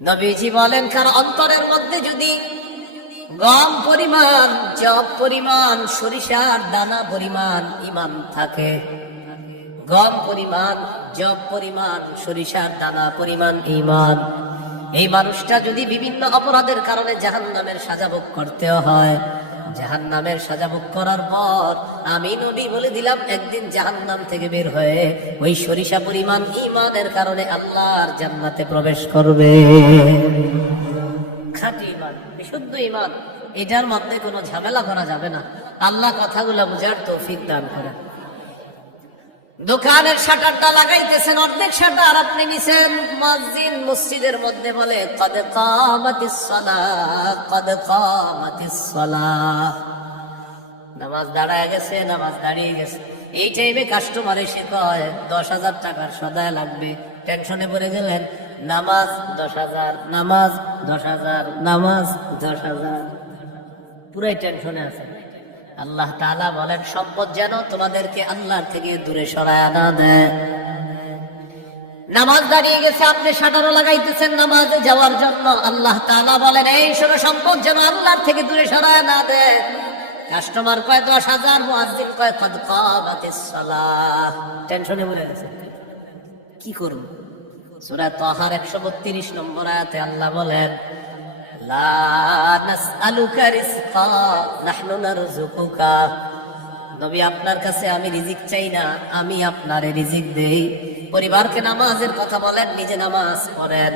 নবীজি বলেন, কার অন্তরের মধ্যে যদি গম পরিমাণ, জব পরিমাণ, সরিষার দানা পরিমাণ ইমান থাকে, গম পরিমাণ, জব পরিমাণ, সরিষার দানা পরিমাণ ইমান, এই মানুষটা যদি বিভিন্ন অপরাধের কারণে জাহান্নামের সাজা ভোগ করতে হয়, জাহান্নামের সাজা ভোগ করার পর আমি নবী বলে দিলাম, একদিন জাহান্নাম থেকে বের হয়ে ওই সরিষা পরিমাণ ইমানের কারণে আল্লাহর জান্নাতে প্রবেশ করবে। খাঁটি ইমান, বিশুদ্ধ ইমান, এটার মধ্যে কোনো ঝামেলা করা যাবে না। আল্লাহ কথাগুলো বুঝার তৌফিক দান করেন। দোকানের শাটারটা লাগাইতেছেন, অর্ধেক শাটার আপনি নিছেন, মুয়াজ্জিন মসজিদের মধ্যে বলে কদ কামাতিস সালাহ, কদ কামাতিস সালাহ, নামাজ দাঁড়ায় গেছে, নামাজ দাঁড়িয়ে গেছে। এই টাইমে কাস্টমার এসে কয় 10,000 টাকার সদায় লাগবে, টেনশনে পড়ে গেলেন, নামাজ 10,000, নামাজ 10,000, নামাজ 10,000, পুরাই টেনশনে আছে। আল্লাহ তাআলা বলেন, সম্পদ যেন তোমাদেরকে আল্লাহর থেকে দূরে সরায় না দেয়। নামাজ দাঁড়িয়ে গেছে, আপনি শাটারও লাগাইতেছেন নামাজে যাওয়ার জন্য, আল্লাহ তাআলা বলেন, এই শোনো, সম্পদ যেন আল্লাহর থেকে দূরে সরায় না দেয়। কাস্টমার কয় 10,000, মুয়াজ্জিন কয় কদ কামাতিস সালাহ, টেনশনে পড়ে গেছে, কি করব? সূরা তাহার 132 নম্বর আয়াতে আল্লাহ বলেন, লা নাসআলুকা রিজকা নাহনু নারযুকুকা, নবী আপনার কাছে আমি রিজিক চাই না, আমি আপনারে রিজিক দেই। পরিবারকে নামাজের কথা বলেন, নিজে নামাজ পড়েন।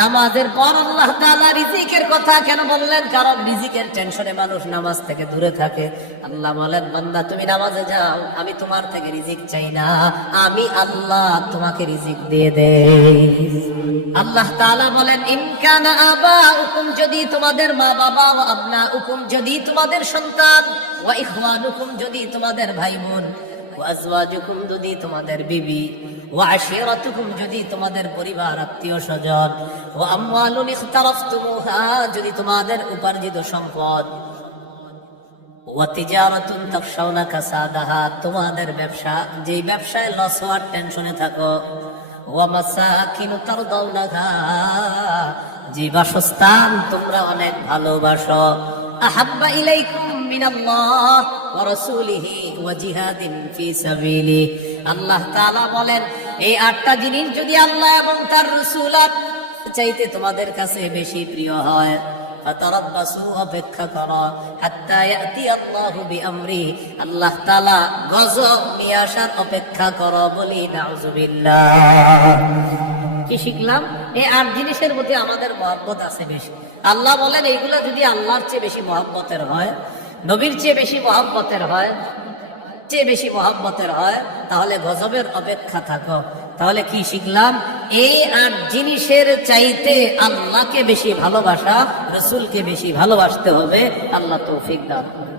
নামাজের পর আল্লাহ তাআলা রিজিকের কথা কেন বললেন? কারণ রিজিকের টেনশনে মানুষ নামাজ থেকে দূরে থাকে। আল্লাহ বলেন, বান্দা তুমি নামাজে যাও, আমি তোমার থেকে রিজিক চাই না, আমি আল্লাহ তোমাকে রিজিক দিয়ে দেই। আল্লাহ তাআলা বলেন, ইন কানা আবাউকুম, যদি তোমাদের মা বাবা, ওয়া আবনাউকুম, যদি তোমাদের সন্তান, ওয়া ইখওয়ানুকুম, যদি তোমাদের ভাই বোন, ওয়া আজওয়াজুকুম, যদি তোমাদের বিবি, ওয়া আশিরাতুকুম, যদি তোমাদের পরিবার আত্মীয় স্বজন, ওয়া আমওয়ালুন ইখতারাফতুমুহা, যদি তোমাদের উপার্জিত সম্পদ, ওয়া তিজারাতুন তাখশাউনা কাসাদাহা, তোমাদের ব্যবসা, যেই ব্যবসায় লস হওয়ার টেনশনে থাকো, ওয়া মাসাকিনু তারদাউনাহা, যে বাসস্থান তোমরা অনেক ভালোবাসো, আহাব্বা ইলাইকুম মিনাল্লাহ ওয়া রাসূলিহি ওয়া জিহাদিন ফি সাবিলি, আল্লাহ তাআলা বলেন, এই 8টা জিনিস যদি আল্লাহ এবং তার রাসূল চাইতে তোমাদের কাছে বেশি প্রিয় হয়, ফাতারাব্বাসু, অপেক্ষা করো, হাত্তা ইয়াতি আল্লাহু বিআমরি, আল্লাহ তাআলা গজব নিয়ে আসার অপেক্ষা করো। বলি নাউযুবিল্লাহ। কি শিখলাম? এই 8 জিনিসের প্রতি আমাদের মহব্বত আছে বেশি। আল্লাহ বলেন, এইগুলো যদি আল্লাহর চেয়ে বেশি মহব্বতের হয়, নবীর চেয়ে বেশি মহব্বতের হয়, তাহলে গজবের অপেক্ষা থাকো। তাহলে কি শিখলাম? এই 8 জিনিসের চাইতে আল্লাহকে বেশি ভালোবাসা, রাসূলকে বেশি ভালোবাসতে হবে। আল্লাহ তৌফিক দান করুন।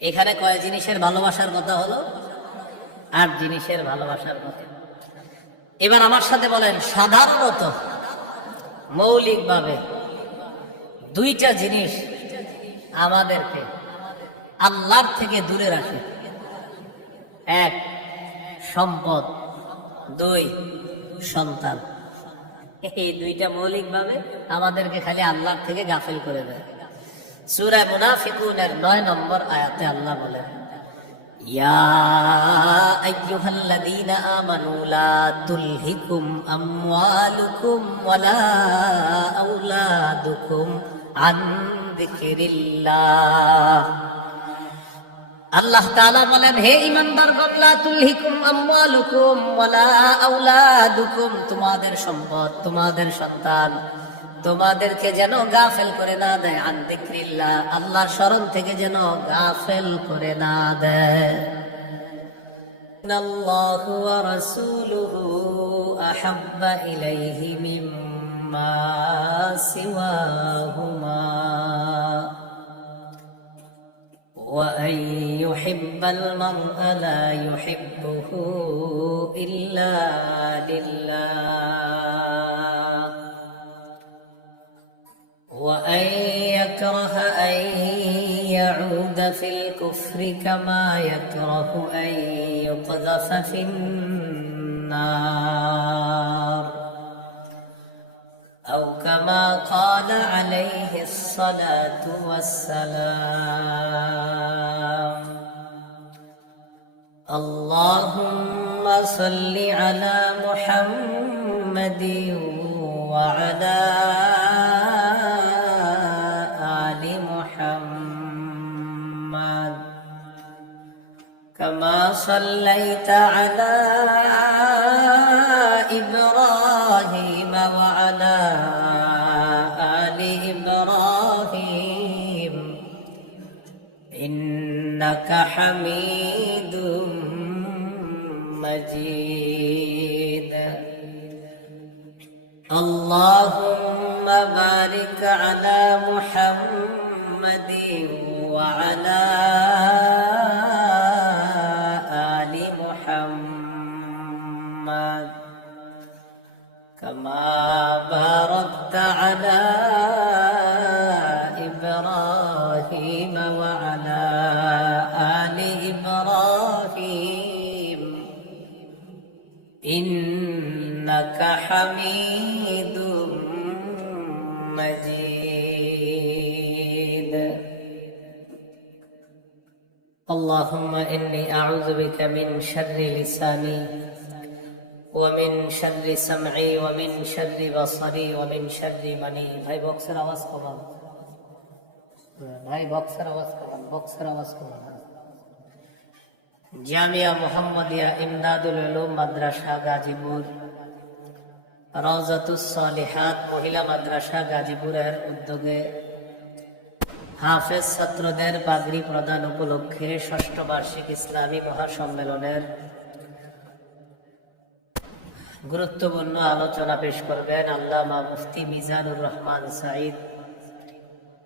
এখানে কয় জিনিসের ভালোবাসার কথা হলো? 8 জিনিসের ভালোবাসার কথা। এবার আমার সাথে বলেন, সাধারণত মৌলিকভাবে 2টা জিনিস আমাদেরকে আল্লাহর থেকে দূরে রাখে। 1, সম্পদ, 2, সন্তান। এই 2টা মৌলিকভাবে আমাদেরকে খালি আল্লাহর থেকে গাফিল করে দেয়। সূরা মুনাফিকুনের 9 নম্বর আয়াতে আল্লাহ বলেন, ইয়া আইয়ুহাল্লাযীনা আমানু লা তুলহিকুম আমওয়ালুকুম ওয়ালা আওলাদুকুম আন যিকরিল্লাহ। আল্লাহ তাআলা বলেন, হে ঈমানদারগণ, লা তুলহিকুম আমওয়ালুকুম ওয়ালা আওলাদুকুম, তোমাদের সম্পদ, তোমাদের সন্তান তোমাদেরকে যেন গাফেল করে না দেয়, আন যিকরিল্লাহ, আল্লাহর স্মরণ থেকে যেন গাফেল করে না দেয়। ইন্নাল্লাহু ওয়া রাসূলুহু আহাব্বা ইলাইহি মিম্মা সিওয়াহুমা ওয়া আন ইউহিব্বাল মার'a লা ইউহিব্বুহু ইল্লা লিল্লাহ ওয়া আন ইয়াকরাহা আন ইয়াউদা ফিল কুফরি কামা ইয়াকরাহু আন ইউকযাফা ফিন নার। আলাইহিস সালাতু ওয়াস সালাম। আল্লাহুম্মা সাল্লি আলা মুহাম্মাদিন ওয়া আলা আলি মুহাম্মাদ কামা সাল্লাইতা আলা ইব্রাহিম ওয়া আলা আলি ইব্রাহিম ইন্নাকা হামিদুম مجيد اللهم بارك على محمد وعلى آل محمد كما باركت على إبراهيم وعلى آل إبراهيم إنك حميد مجيد اللهم إني أعوذ بك من شر لساني ومن شر سمعي ومن شر بصري ومن شر مني ভাই বক্সের আওয়াজ কমান ভাই বক্সের আওয়াজ কমান জামিয়া মুহাম্মাদিয়া ইমদাদুল উলুম মাদ্রাসা গাজীপুর রওজাতুস সালিহাত মহিলা মাদ্রাসা গাজীপুরের উদ্যোগে হাফেজ ছাত্রদের পাগড়ি প্রদান উপলক্ষে ষষ্ঠ বার্ষিক ইসলামী মহাসম্মেলনের গুরুত্বপূর্ণ আলোচনা পেশ করবেন আল্লামা মুফতি মিজানুর রহমান সাঈদ,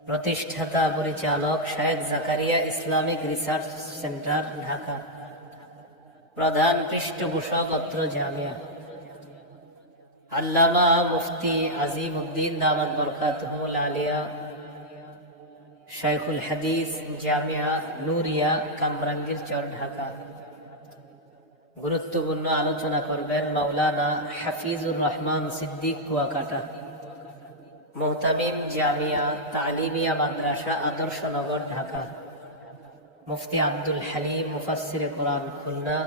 প্রতিষ্ঠাতা পরিচালক শায়েখ Zakaria Islamic research centre Dhaka, প্রধান পৃষ্ঠপোষক অত্র জামিয়া। আল্লামা মুফতি আজিম উদ্দিন দামাত বরকাতুহুল আলিয়া, শাইখুল হাদিস জামিয়া নুরিয়া কামরাঙ্গীর চর ঢাকা। গুরুত্বপূর্ণ আলোচনা করবেন মাওলানা হাফিজুর রহমান সিদ্দিক কুয়াকাটা, মুহতামিম জামিয়া তালিমিয়া মাদ্রাসা আদর্শনগর ঢাকা। মুফতি আব্দুল হালিম মুফাসসিরে কোরআন খুলনা,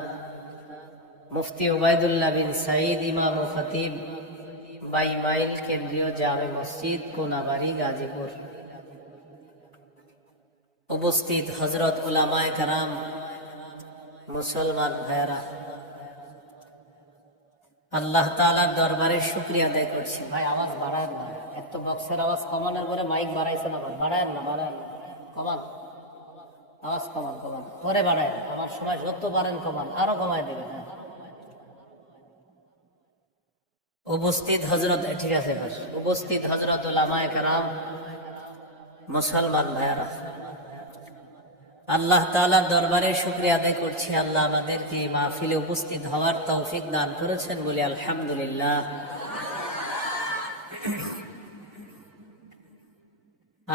মুফতি উবাইদুল্লাহ বিন সাঈদ ইমাম ও খতিব 22 মাইল কেন্দ্রীয় জামে মসজিদ কোনাবাড়ি গাজীপুর। উপস্থিত হযরত উলামায়ে কেরাম, মুসলমান ভাইরা, আল্লাহ তাআলার দরবারে শুকরিয়া আদায় করছি। ভাই আওয়াজ বাড়ায় না, এত বক্সের আওয়াজ কমানোর পরে মাইক বাড়াইছেন, আবার বাড়ায় না, কমান আওয়াজ কমান পরে বাড়ায়, আমার সময় যত পারেন কমান, আরো কমায় দেবেন। উপস্থিত হযরত, ঠিক আছে ভাই, উপস্থিত হযরত উলামায়ে কেরাম, মুসলমান ভাইরা, আল্লাহ তাআলার দরবারে শুকরিয়া আদায় করছি। আল্লাহ আমাদেরকে মাহফিলে উপস্থিত হওয়ার তৌফিক দান করেছেন বলে আলহামদুলিল্লাহ।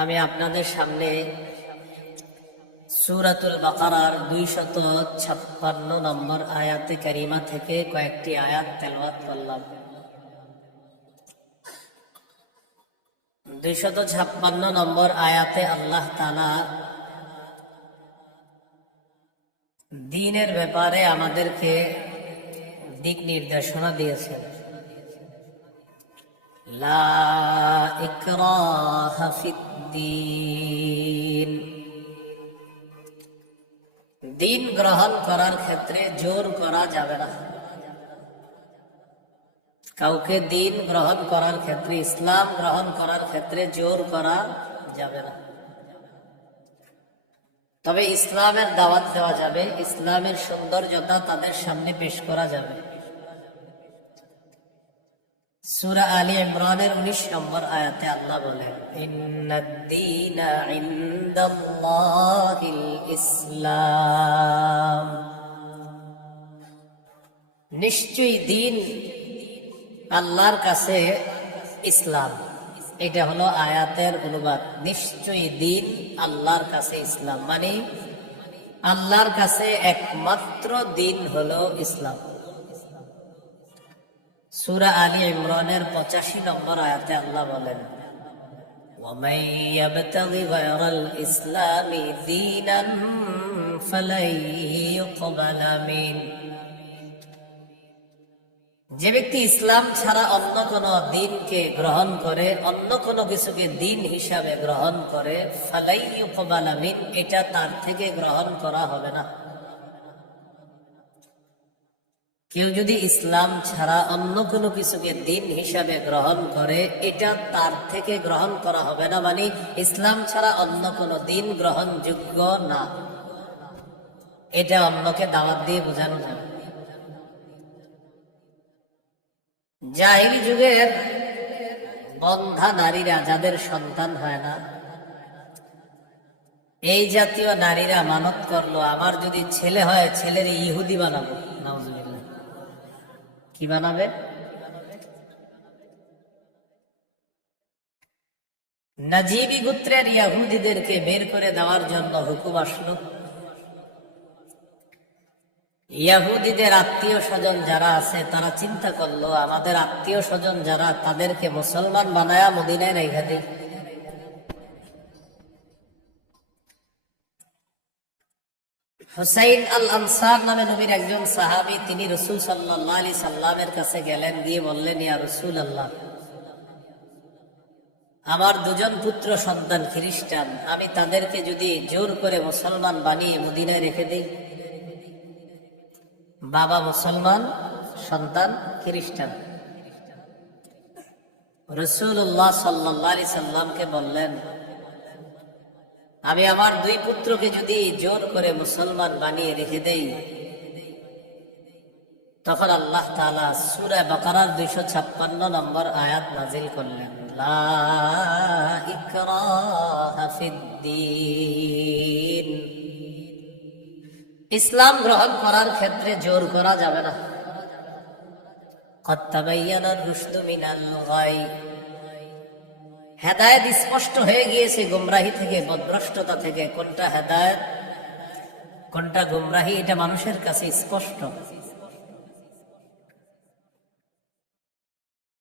আমি আপনাদের সামনে সূরাতুল বাকারার 256 নম্বর আয়াতে কারিমা থেকে কয়েকটি আয়াত তেলাওয়াত করলাম। 256 নম্বর আয়াতে আল্লাহ তাআলা দ্বীনের ব্যাপারে আমাদেরকে দিক নির্দেশনা দিয়েছেন। লা ইকরাহা ফিদ্দীন, দিন গ্রহণ করার ক্ষেত্রে জোর করা যাবে না। কাউকে দিন গ্রহণ করার ক্ষেত্রে, ইসলাম গ্রহণ করার ক্ষেত্রে জোর করা যাবে না। তবে ইসলামের দাওয়াত দেওয়া যাবে, ইসলামের সৌন্দর্যতা তাদের সামনে পেশ করা যাবে। সূরা আলী ইমরানের 19 নম্বর আয়াতে আল্লাহ বলেন, ইন্নাদ-দীনা ইনদাল্লাহিল ইসলাম, নিশ্চয়ই দিন আল্লাহর কাছে ইসলাম। এটা হলো আয়াতের অনুবাদ। নিশ্চয়ই দিন আল্লাহর কাছে ইসলাম, মানে আল্লাহর কাছে একমাত্র দিন হলো ইসলাম। সূরা আলী ইমরানের 85 নম্বর আয়াতে আল্লাহ বলেন, ومن يبتغ غير الإسلام دينا فلن يقبل منه। যে ব্যক্তি ইসলাম ছাড়া অন্য কোন দিনকে গ্রহণ করে, অন্য কোন কিছুকে দিন হিসাবে গ্রহণ করে, ফালাই ইউকবাল মিন, এটা তার থেকে গ্রহণ করা হবে না। কেউ যদি ইসলাম ছাড়া অন্য কোনো কিছুকে দিন হিসাবে গ্রহণ করে, এটা তার থেকে গ্রহণ করা হবে না, মানে ইসলাম ছাড়া অন্য কোনো দিন গ্রহণযোগ্য না। এটা অন্যকে দাওয়াত দিয়ে বোঝানো যাবে। জাহিলি যুগের বন্ধা নারীরা, যাদের সন্তান হয় না, এই জাতীয় নারীরা মানত করলো, আমার যদি ছেলে হয় ছেলের ইহুদি বানাবো। নাউজুবিল্লাহ। কি বানাবে? নাজিবি গোত্রের ইহুদিদেরকে বের করে দেওয়ার জন্য হুকুম আসলো। ইহুদিদের আত্মীয় স্বজন যারা আছে তারা চিন্তা করলো, আমাদের আত্মীয় স্বজন যারা, তাদেরকে মুসলমান বানায়া মদিনায় রেখে দিই। হুসাইন আল আনসার নামে নবীর একজন সাহাবী, তিনি রাসূল সাল্লাল্লাহু আলাইহি সাল্লামের কাছে গেলেন, গিয়ে বললেন, ইয়া রাসূলুল্লাহ, আমার দুজন পুত্র সন্তান খ্রিস্টান, আমি তাদেরকে যদি জোর করে মুসলমান বানিয়ে মদিনায় রেখে দিই। বাবা মুসলমান, সন্তান খ্রিস্টান। রাসূলুল্লাহ সাল্লাল্লাহু আলাইহি সাল্লামকে বললেন, আমি আমার দুই পুত্রকে যদি জোর করে মুসলমান বানিয়ে রেখে দেই, তখন আল্লাহ তাআলা সূরা বাকারার 256 নম্বর আয়াত নাযিল করলেন, লা ইকরাহা ফিদ্দীন। ইসলাম গ্রহণ করার ক্ষেত্রে জোর করা যাবে না। কদ তাবায়্যানার রুশদু মিনাল গাই, হেদায়েত স্পষ্ট হয়ে গিয়েছে গুমরাহি থেকে, পথভ্রষ্টতা থেকে। কোনটা হেদায়েত, কোনটা গুমরাহি, এটা মানুষের কাছে স্পষ্ট।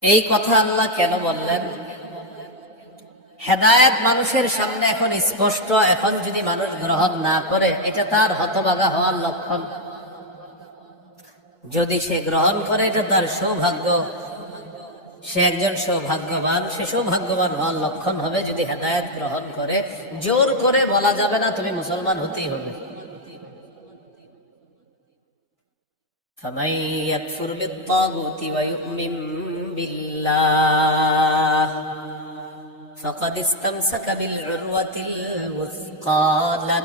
এই কথা আল্লাহ কেন বললেন? হেদায়েত মানুষের সামনে এখন স্পষ্ট, এখন যদি মানুষ গ্রহণ না করে, এটা তার হতভাগা হওয়ার লক্ষণ। যদি সে গ্রহণ করে, এটা তার সৌভাগ্য, সে একজন সৌভাগ্যবান, সে সৌভাগ্যবান হওয়ার লক্ষণ হবে যদি হেদায়েত গ্রহণ করে। জোর করে বলা যাবে না তুমি মুসলমান হতেই হবে। ফামান ইয়াকফুর বিত-তাগুতি ওয়া ইউমিন বিল্লাহ ফাকাদ ইসতামসাকা বিল উরওয়াতিল ওয়াসকা লা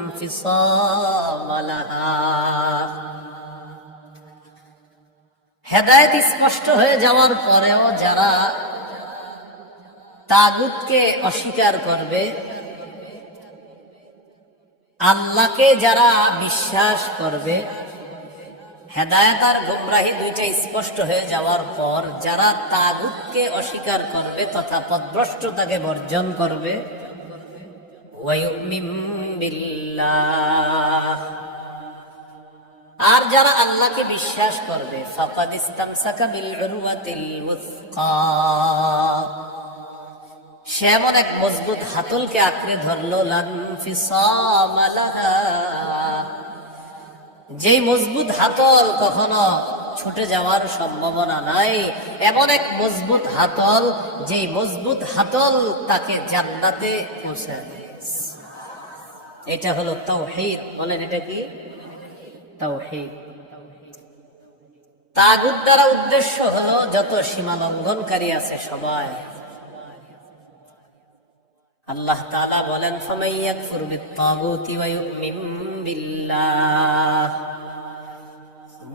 ইনফিসামা লাহা। হেদায়েত স্পষ্ট হয়ে যাওয়ার পরেও যারা তাগুতকে অস্বীকার করবে, আল্লাহকে যারা বিশ্বাস করবে, হেদায়েত আর গুমরাহি দুইটা স্পষ্ট হয়ে যাওয়ার পর যারা তাগুতকে অস্বীকার করবে তথা পথভ্রষ্টতাকে বর্জন করবে, ওয়া ইউমিন বিল্লাহ, আর যারা আল্লাহকে বিশ্বাস করবে, ফাকাদ ইসতামসাকা বিল উরওয়াতিল ওয়াসকা, সে এমন এক মজবুত হাতলকে আঁকড়ে ধরলো, লা ইনফিসামা লাহা, যেই মজবুত হাতল কখনো ছুটে যাওয়ার সম্ভাবনা নাই, এমন এক মজবুত হাতল, যেই মজবুত হাতল তাকে জান্নাতে পৌঁছায় দেয়। এটা হলো তাওহীদ। বলেন, এটা কি? তাওহীদ। তাগুত দ্বারা উদ্দেশ্য হলো যত সীমা লঙ্ঘনকারী আছে সবাই। আল্লাহ তাআলা বলেন, ফামান ইয়াকফুর বিত-তাগুতি ওয়া ইউমিন বিল্লাহ,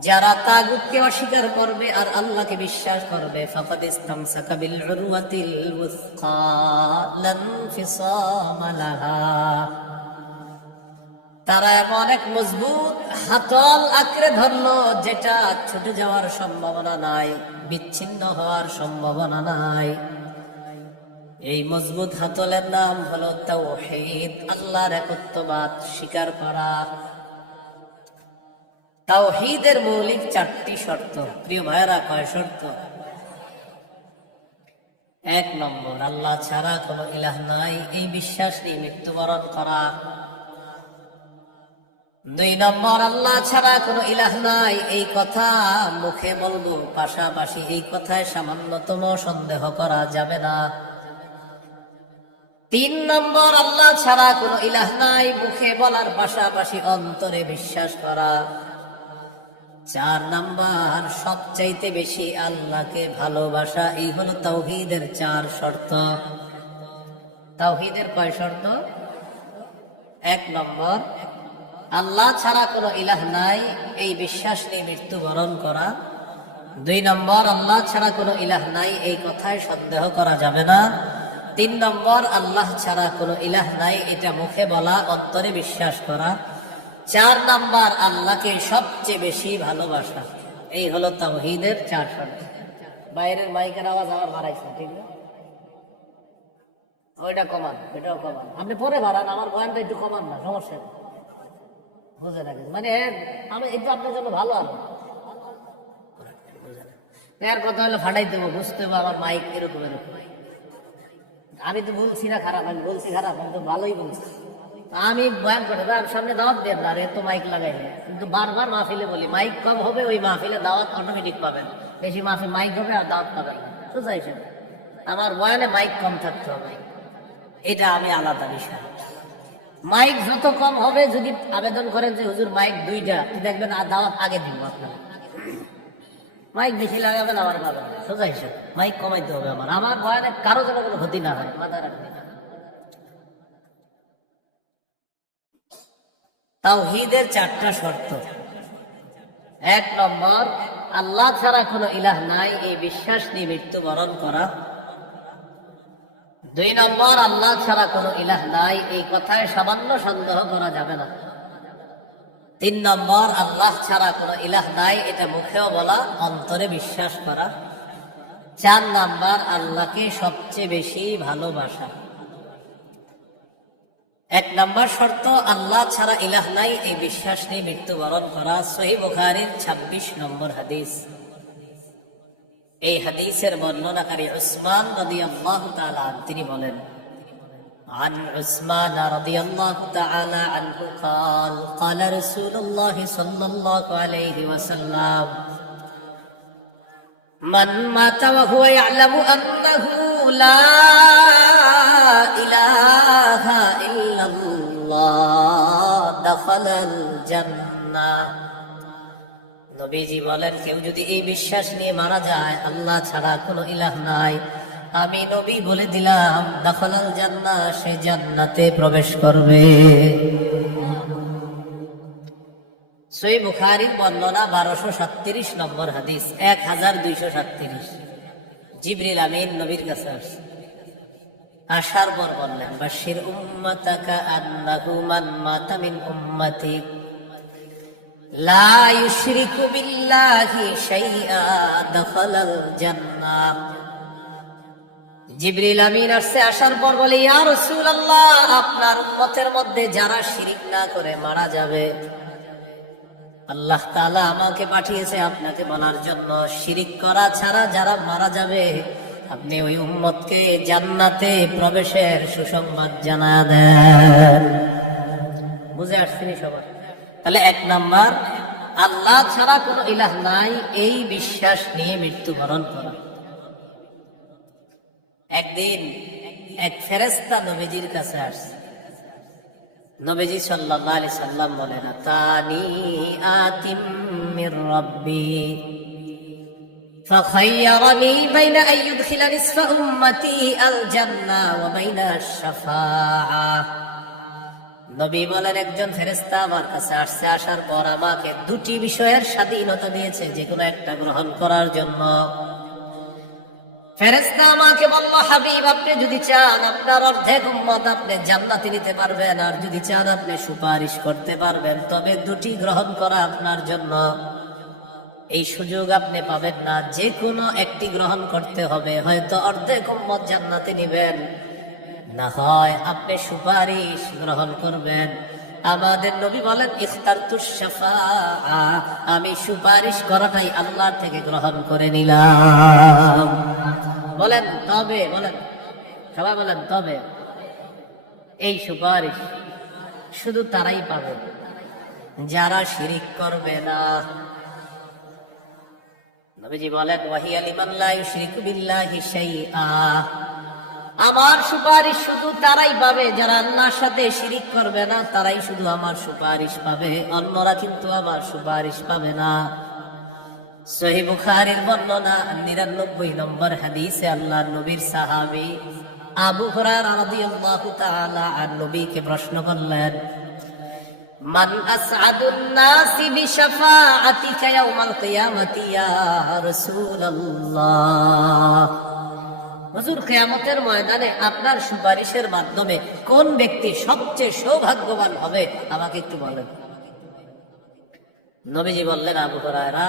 যারা তাগুতকে অস্বীকার করবে আর আল্লাহকে বিশ্বাস করবে, ফাকাদ ইসতামসাকা বিল উরওয়াতিল ওয়াসকা লা ইনফিসামা লাহা, তারা এমন এক মজবুত হাতল আঁকড়ে ধরলো যেটা ছুটে যাওয়ার সম্ভাবনা নাই, বিচ্ছিন্ন হওয়ার সম্ভাবনা নাই। এই মজবুত হাতলের নাম হলো তাওহীদ, আল্লাহর একত্ববাদ স্বীকার করা। তাওহীদের মৌলিক 4টি শর্ত। প্রিয় ভাইরা, কয় শর্ত? এক নম্বর, আল্লাহ ছাড়া কোনো ইলাহ নাই এই বিশ্বাস নিয়ে মৃত্যুবরণ করা। 2 নম্বর, আল্লাহ ছাড়া কোনো ইলাহ নাই এই কথা মুখে বলবো, পাশাপাশি এই কথায় সামান্যতম সন্দেহ করা যাবে না। 3 নম্বর, আল্লাহ ছাড়া কোনো ইলাহ নাই মুখে বলার পাশাপাশি অন্তরে বিশ্বাস করা। 4 নম্বর, সবচাইতে বেশি আল্লাহকে ভালোবাসা। এই হলো তাওহীদের 4 শর্ত। তাওহীদের কয় শর্ত? 1 নম্বর, আল্লাহ ছাড়া কোনো ইলাহ নাই এই বিশ্বাস নিয়ে মৃত্যুবরণ করা। 2 নম্বর, আল্লাহ ছাড়া কোনো ইলাহ নাই এই কথায় সন্দেহ করা যাবে না। 3 নম্বর, আল্লাহ ছাড়া কোনো ইলাহ নাই এটা মুখে বলা, অন্তরে বিশ্বাস করা। 4 নম্বর, আল্লাহকে সবচেয়ে বেশি ভালোবাসা। এই হলো তাওহীদের 4 শর্ত। বাইরের মাইকের আওয়াজ আমার বাড়াইছে, ঠিক না? ওইটা কমান, এটাও কমান। আপনি পরে বাড়ান, আমার বয়ানটা একটু কমান না, সমস্যা নেই। বুঝে রাখেন, মানে আমি একটু আপনার জন্য ভালো আলো। এর কথা হলো ফাটাই দেবো, বুঝতে হবে আমার মাইক এরকম এরকম। আমি তো বলছি না খারাপ, আমি বলছি খারাপ, আমি তো ভালোই বলছি। আমি বয়ান করে সামনে দাওয়াত দেব না, এত মাইক লাগাইলে। কিন্তু বারবার মাহফিলে বলি মাইক কম হবে, ওই মাহফিলে দাওয়াত অটোমেটিক পাবেন। বেশি মাহফিল মাইক হবে আর দাওয়াত পাবেন না, সোজা হিসেবে। আমার বয়ানে মাইক কম থাকতে হবে, এটা আমি আলাদা বিষয়। মাইক যত কম হবে, যদি আবেদন করেন যে হুজুর মাইক 2টা, দেখবেন আর দাওয়াত আগে দিব আপনার। মাইক বেশি লাগাবেন আমার বাবা, সোজা হিসেবে মাইক কমাইতে হবে। আমার বয়ানে কারো যেন কোনো ক্ষতি না হয়, মাথা রাখবেন। তাওহীদের 4টা শর্ত। 1 নম্বর, আল্লাহ ছাড়া কোনো ইলাহ নাই এই বিশ্বাস নিয়ে মৃত্যুবরণ করা। 2 নম্বর, আল্লাহ ছাড়া কোনো ইলাহ নাই এই কথায় সামান্য সন্দেহ করা যাবে না। 3 নম্বর, আল্লাহ ছাড়া কোনো ইলাহ নাই এটা মুখেও বলা, অন্তরে বিশ্বাস করা। 4 নম্বর, আল্লাহকে সবচেয়ে বেশি ভালোবাসা। 1 নম্বর শর্ত, আল্লাহ ছাড়া ইলাহ নাই এই বিশ্বাস নিয়ে মৃত্যুবরণ করা। সহিহ বুখারীর 26 নম্বর হাদিস। এই হাদিসের বর্ণনাকারী উসমান রাদিয়াল্লাহু তাআলা তিনি বলেন, عن عثمان رضي الله تعالى عنه قال قال رسول الله صلى الله عليه وسلم من مات وهو يعلم أنه لا إله إلا الله دخل الجنة। নবীজি বলেন, কেউ যদি এই বিশ্বাস নিয়ে মারা যায় আল্লাহ ছাড়া কোনো ইলাহ নাই, আমি নবী বলে দিলাম দাখালাল জান্নাহ, সে জান্নাতে প্রবেশ করবে। সহিহ বুখারীর বর্ণনা 1237 নম্বর হাদিস, 1237। জিবরিল আমিন নবীর কাছে আসছে, আসার পর বললেন, বাশির উম্মাতাকা আন্নাহু মান মাতা মিন উম্মতি লা ইউশরিকু বিল্লাহি শাইআ দাখালাল জান্নাহ। জিবরিল আমিন আসছে, আসার পর বলে, ইয়া রাসূলুল্লাহ, আপনার উম্মতের মধ্যে যারা শিরিক না করে মারা যাবে, আল্লাহ তাআলা আমাকে পাঠিয়েছে আপনাকে বলার জন্য, শিরিক করা ছাড়া যারা মারা যাবে আপনি ওই উম্মতকে জান্নাতে প্রবেশের সুসংবাদ জানা দেন। বুঝে আসছেন সবাই? তাহলে 1 নাম্বার, আল্লাহ ছাড়া কোনো ইলাহ নাই এই বিশ্বাস নিয়ে মৃত্যুবরণ করা। একদিন এক ফেরেশতা নবীজির কাছে আসছে। নবীজি সাল্লাল্লাহু আলাইহি সাল্লাম বলেন, আতানি আতিম মির রাব্বি ফাখায়্যারানি বাইনা আন ইউদখিলা নিসফা উম্মতি আল জান্নাহ ওয়া বাইনা আশ-শাফাআহ। নবী বলেন, একজন ফেরেশতা আমার কাছে আসছে, আসার পর আমাকে 2টি বিষয়ের স্বাধীনতা দিয়েছে, যে কোনো একটা গ্রহণ করার জন্য। ফেরেশতা আমাকে বলল, হাবিব, আপনি যদি চান আপনার অর্ধেক উম্মত আপনি জান্নাতে নিতে পারবেন, আর যদি চান আপনি সুপারিশ করতে পারবেন, তবে 2টি গ্রহণ করা আপনার জন্য। এই সুযোগ আপনি পাবেন না, যে কোনো একটি গ্রহণ করতে হবে। হয়তো অর্ধেক উম্মত জান্নাতে নিবেন, না হয় আপনি সুপারিশ গ্রহণ করবেন। আমাদের নবী বলেন, ইখতারতুশ শাফাআহ, আমি সুপারিশ করাটাই আল্লাহর থেকে গ্রহণ করে নিলাম। বলেন তবে, বলেন সবাই বলেন তবে। এই সুপারিশ শুধু তারাই পাবে যারা শিরিক করবে না। নবীজি বলেন ওয়াহিয়া লিমান লা ইউশরিকু বিল্লাহি শাইআ, আমার সুপারিশ শুধু তারাই পাবে যারা আল্লাহর সাথে শিরিক করবে না, তারাই শুধু আমার সুপারিশ পাবে, অন্যরা কিন্তু আমার সুপারিশ পাবে না। সহিহ বুখারীর বর্ণনা 99 নম্বর হাদিসে আল্লাহর নবীর সাহাবী আবু হুরায়রা রাদিয়াল্লাহু তাআলা আন নবীকে প্রশ্ন করলেন, মান আসআদুন নাসি বিশাফাআতিকা ইয়াউমাল কিয়ামাতি ইয়া রাসূলুল্লাহ, হুজুর কিয়ামতের ময়দানে আপনার সুপারিশের মাধ্যমে কোন ব্যক্তি সবচেয়ে সৌভাগ্যবান হবে আমাকে একটু বলেন। নবীজি বললেন, আবু হুরায়রা,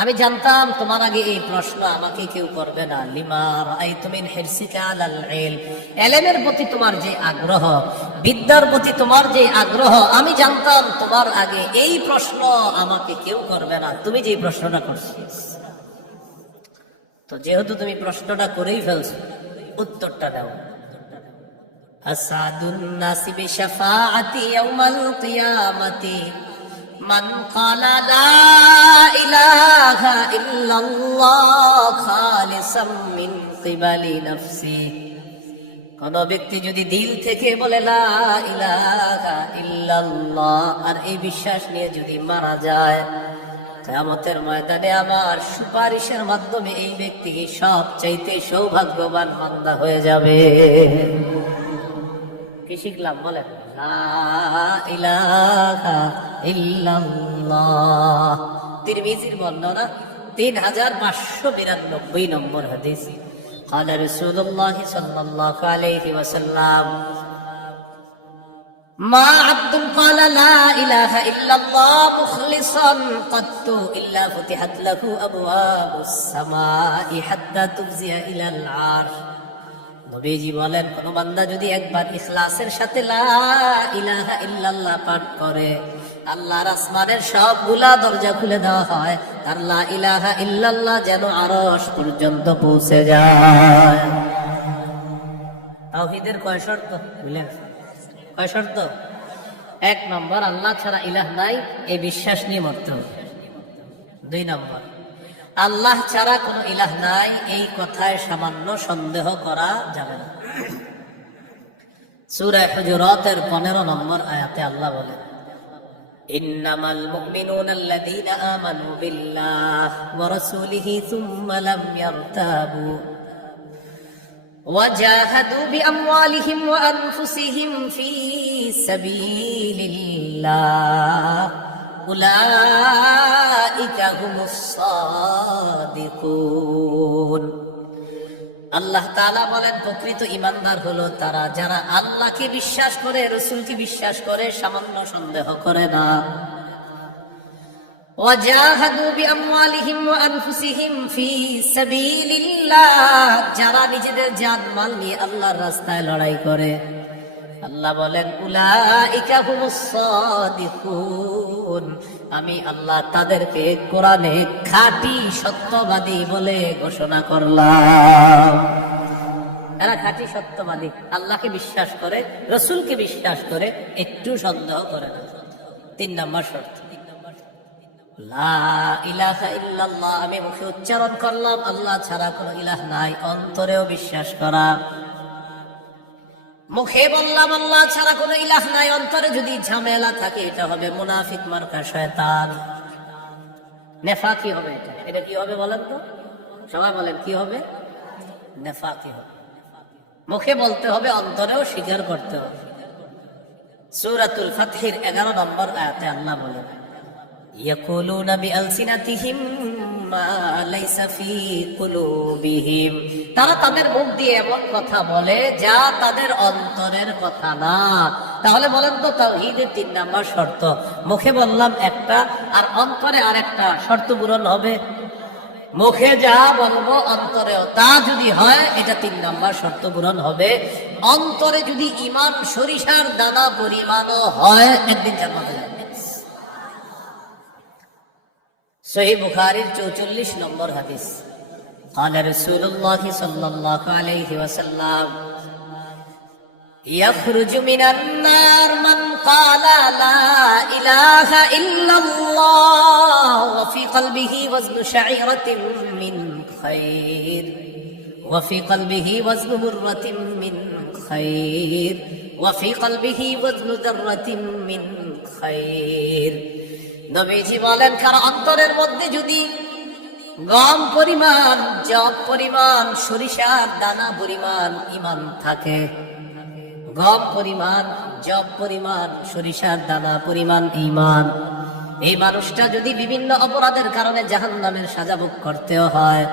আমি জানতাম তোমার আগে এই প্রশ্ন আমাকে কেউ করবে না। লিমা রাআইতু মিন হিরসিকা আলাল ইলম, ইলমের প্রতি তোমার যে আগ্রহ, বিদ্যার প্রতি তোমার যে আগ্রহ, আমি জানতাম তোমার আগে এই প্রশ্ন আমাকে কেউ করবে না, তুমি যে প্রশ্নটা করছো। তো যেহেতু তুমি প্রশ্নটা করেই ফেলছো, উত্তরটা দাও। আসাদুন নাসি বিশাফাআতি ইয়াউমাল কিয়ামাতি মান ক্বালা লা ইলাহা ইল্লাল্লাহ খালিসাম মিন কিবালি নাফসি, কোন ব্যক্তি যদি দিল থেকে বলে লা ইলাহা ইল্লাল্লাহ আর এই বিশ্বাস নিয়ে যদি মারা যায়, কিয়ামতের ময়দানে আমার সুপারিশের মাধ্যমে এই ব্যক্তি সবচাইতে সৌভাগ্যবান বান্দা হয়ে যাবে। কি শিখলাম বলেন? লা ইলাহা ইল্লাল্লাহ। তিরমিজির বর্ণনা 3592 নম্বর হাদিস। قال رسول الله صلى الله عليه وسلم ما عبد قال لا إله إلا الله مخلصا قط إلا فتحت له أبواب السماء حتى تفزع إلى العرش। নবীজি বলেন, কোন বান্দা যদি একবার ইখলাসের সাথে লা ইলাহা ইল্লাল্লাহ পাঠ করে, আল্লাহর আসমানের সবগুলা দরজা খুলে দেওয়া হয়, তার লা ইলাহা ইল্লাল্লাহ যেন আরশ পর্যন্ত পৌঁছে যায়। তাওহীদের কয় শর্ত বুঝলেন? কয় শর্ত? 1 নম্বর, আল্লাহ ছাড়া ইলাহ নাই, এই বিশ্বাস নিয়ে মরতে হবে। 2 নম্বর, আল্লাহ ছাড়া কোনো ইলাহ নাই, এই কথায় সামান্য সন্দেহ করা যাবে না। সূরা হুজুরাতের 15 নম্বর আয়াতে আল্লাহ বলেন, ইন্নামাল মুমিনুনা আল্লাযীনা আমানু বিল্লাহি ওয়া রাসূলিহি সুম্মা লাম ইয়ারতাবু ওয়া জাহাদু বিআমওয়ালিহিম ওয়া আনফুসিহিম ফী সাবিলিল্লাহ উলাইকা হুমুস সাদিকুন। আল্লাহ তাআলা বলেন, প্রকৃত ঈমানদার হলো তারা যারা আল্লাহকে বিশ্বাস করে, রাসূলকে বিশ্বাস করে, সামান্য সন্দেহ করে না। ওয়া জাহাদু বিআমওয়ালিহিম ওয়া আনফুসিহিম ফী সাবিলিল্লাহ, যারা নিজেদের জান মাল নিয়ে আল্লাহর রাস্তায় লড়াই করে। আল্লাহ বলেন, উলাইকা হুমুস সাদিকুন, আমি আল্লাহ তাদেরকে কোরআনে খাঁটি সত্যবাদী বলে ঘোষণা করলাম। এরা খাঁটি সত্যবাদী, আল্লাহকে বিশ্বাস করে, রাসূলকে বিশ্বাস করে, একটু সন্দেহ করে না। 3 নম্বর শর্ত, লা ইলাহা ইল্লাল্লাহ, আমি মুখে উচ্চারণ করলাম আল্লাহ ছাড়া কোনো ইলাহ নাই, অন্তরেও বিশ্বাস করা। মুখে বললাম আল্লাহ ছাড়া কোনো ইলাহ নাই, অন্তরে যদি ঝামেলা থাকে এটা হবে মুনাফিক মার্কা শয়তান, নেফাকি হবে। এটা কি হবে বলেন তো? সবাই বলেন কি হবে? নেফাকি হবে। মুখে বলতে হবে, অন্তরেও স্বীকার করতে হবে। সূরাতুল ফাতহির 11 নম্বর আয়াতে আল্লাহ বলেন, ইয়াকুলুনা বিআলসিনাতিহিম মা লাইসা ফী কুলুবিহিম, তারা তাদের মুখ দিয়ে এমন কথা বলে যা তাদের অন্তরের কথা না। তাহলে বলেন তো, তাওহীদের 3 নম্বর শর্ত, মুখে বললাম একটা আর অন্তরে আরেকটা, শর্ত পূরণ হবে? মুখে যা বলবো অন্তরেও তা যদি হয়, এটা 3 নম্বর শর্ত পূরণ হবে। অন্তরে যদি ঈমান সরিষার দানা পরিমাণও হয়, একদিন জান্নাতে যাবে। সহিহ বুখারীর 44 নম্বর হাদিস। قال رسول الله صلى الله عليه وسلم يخرج من النار من قال لا إله إلا الله وفي قلبه وزن شعيرة من خير وفي قلبه وزن مرة من خير وفي قلبه وزن ذرة من خير নবীজি বলেন কার অন্তরের মধ্যে যদি গম পরিমাণ, জব পরিমাণ, সরিষার দানা পরিমাণ ঈমান থাকে, গম পরিমাণ, জব পরিমাণ, সরিষার দানা পরিমাণ ঈমান, এই মানুষটা যদি বিভিন্ন অপরাধের কারণে জাহান্নামের সাজা ভোগ করতেও হয়,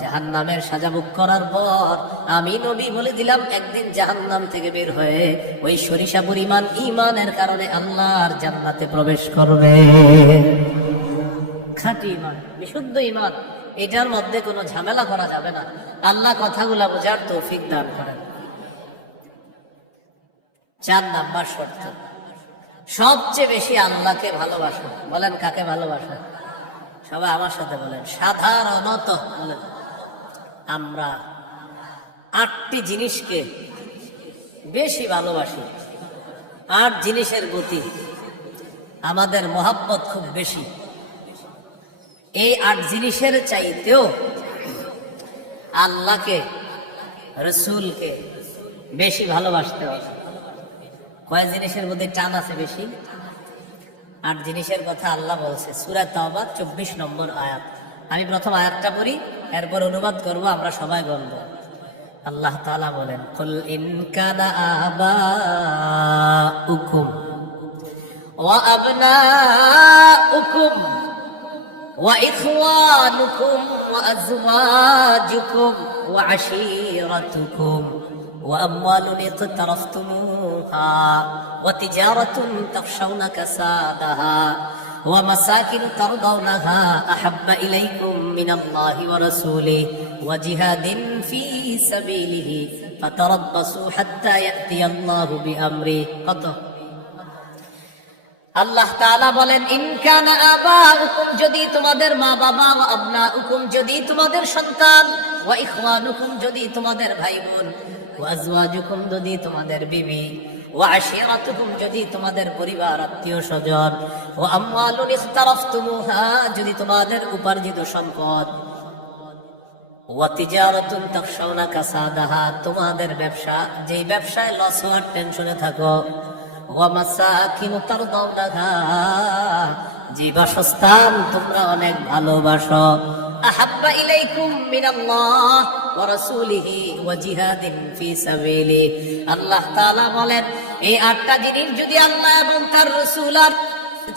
জাহান্নামের সাজা ভোগ করার পর আমি নবী বলে দিলাম একদিন জাহান্নাম থেকে বের হয়ে ওই সরিষা পরিমাণ ঈমানের কারণে আল্লাহর জান্নাতে প্রবেশ করবে। খাঁটি ঈমান, বিশুদ্ধ ঈমান, এটার মধ্যে কোনো ঝামেলা করা যাবে না। আল্লাহ কথাগুলা বোঝার তৌফিক দান করেন। 4 নাম্বার শর্ত, সবচেয়ে বেশি আল্লাহকে ভালোবাসো। বলেন কাকে ভালোবাসো? সবাই আমার সাথে বলেন সাধারণত। বলেন আমরা 8টি জিনিসকে বেশি ভালোবাসি। 8 জিনিসের প্রতি আমাদের মহাব্বত খুব বেশি। এই 8 জিনিসের চাইতেও আল্লাহকে, রসুলকে বেশি ভালোবাসতে হবে। কয় জিনিসের মধ্যে টান আছে বেশি? 8 জিনিসের কথা আল্লাহ বলছে সূরা তাওবা 24 নম্বর আয়াত। আমি প্রথম আয়াতটা পড়ি, এরপর অনুবাদ করব, আমরা সবাই বলবো। আল্লাহ তাআলা বলেন কুল ইন কানা আবাউকুম ওয়া আবনাউকুম ওয়া ইখওয়ানুকুম ওয়া আযওয়াজুকুম ওয়া আশীরাতুকুম وأموال اقترفتموها وتجارة تخشون كسادها ومساكن ترضونها أحب إليكم من الله ورسوله وجهاد في سبيله فتربصوا حتى يأتي الله بأمره. আল্লাহ তাআলা বলেন ইন কানা আবাউকুম, যদি তোমাদের মা বাবা, ওয়া আবনাউকুম, যদি তোমাদের সন্তান, ওয়া ইখওয়ানুকুম, যদি তোমাদের ভাই বোন, ওয়া আযওয়াজুকুম, যদি তোমাদের বিবি, ওয়া আশীরাতুকুম, যদি তোমাদের পরিবার আত্মীয় স্বজন, ওয়া আমওয়ালুন ইখতারাফতুমুহা, যদি তোমাদের উপার্জিত সম্পদ, ওয়া তিজারাতুন তাখশাউনা কাসাদাহা, তোমাদের ব্যবসা, যেই ব্যবসায় লস হওয়ার টেনশনে থাকো, ওয়া মাসাকিন তারদাউনাহা, যে বাসস্থান তোমরা অনেক ভালোবাসো, আহাব্বা ইলাইকুম মিনাল্লাহ ওয়া রাসূলিহি ওয়া জিহাদিন ফি সাবিলি। আল্লাহ তাআলা বলেন এই 8টা জিনিস যদি আল্লাহ এবং তার রাসূল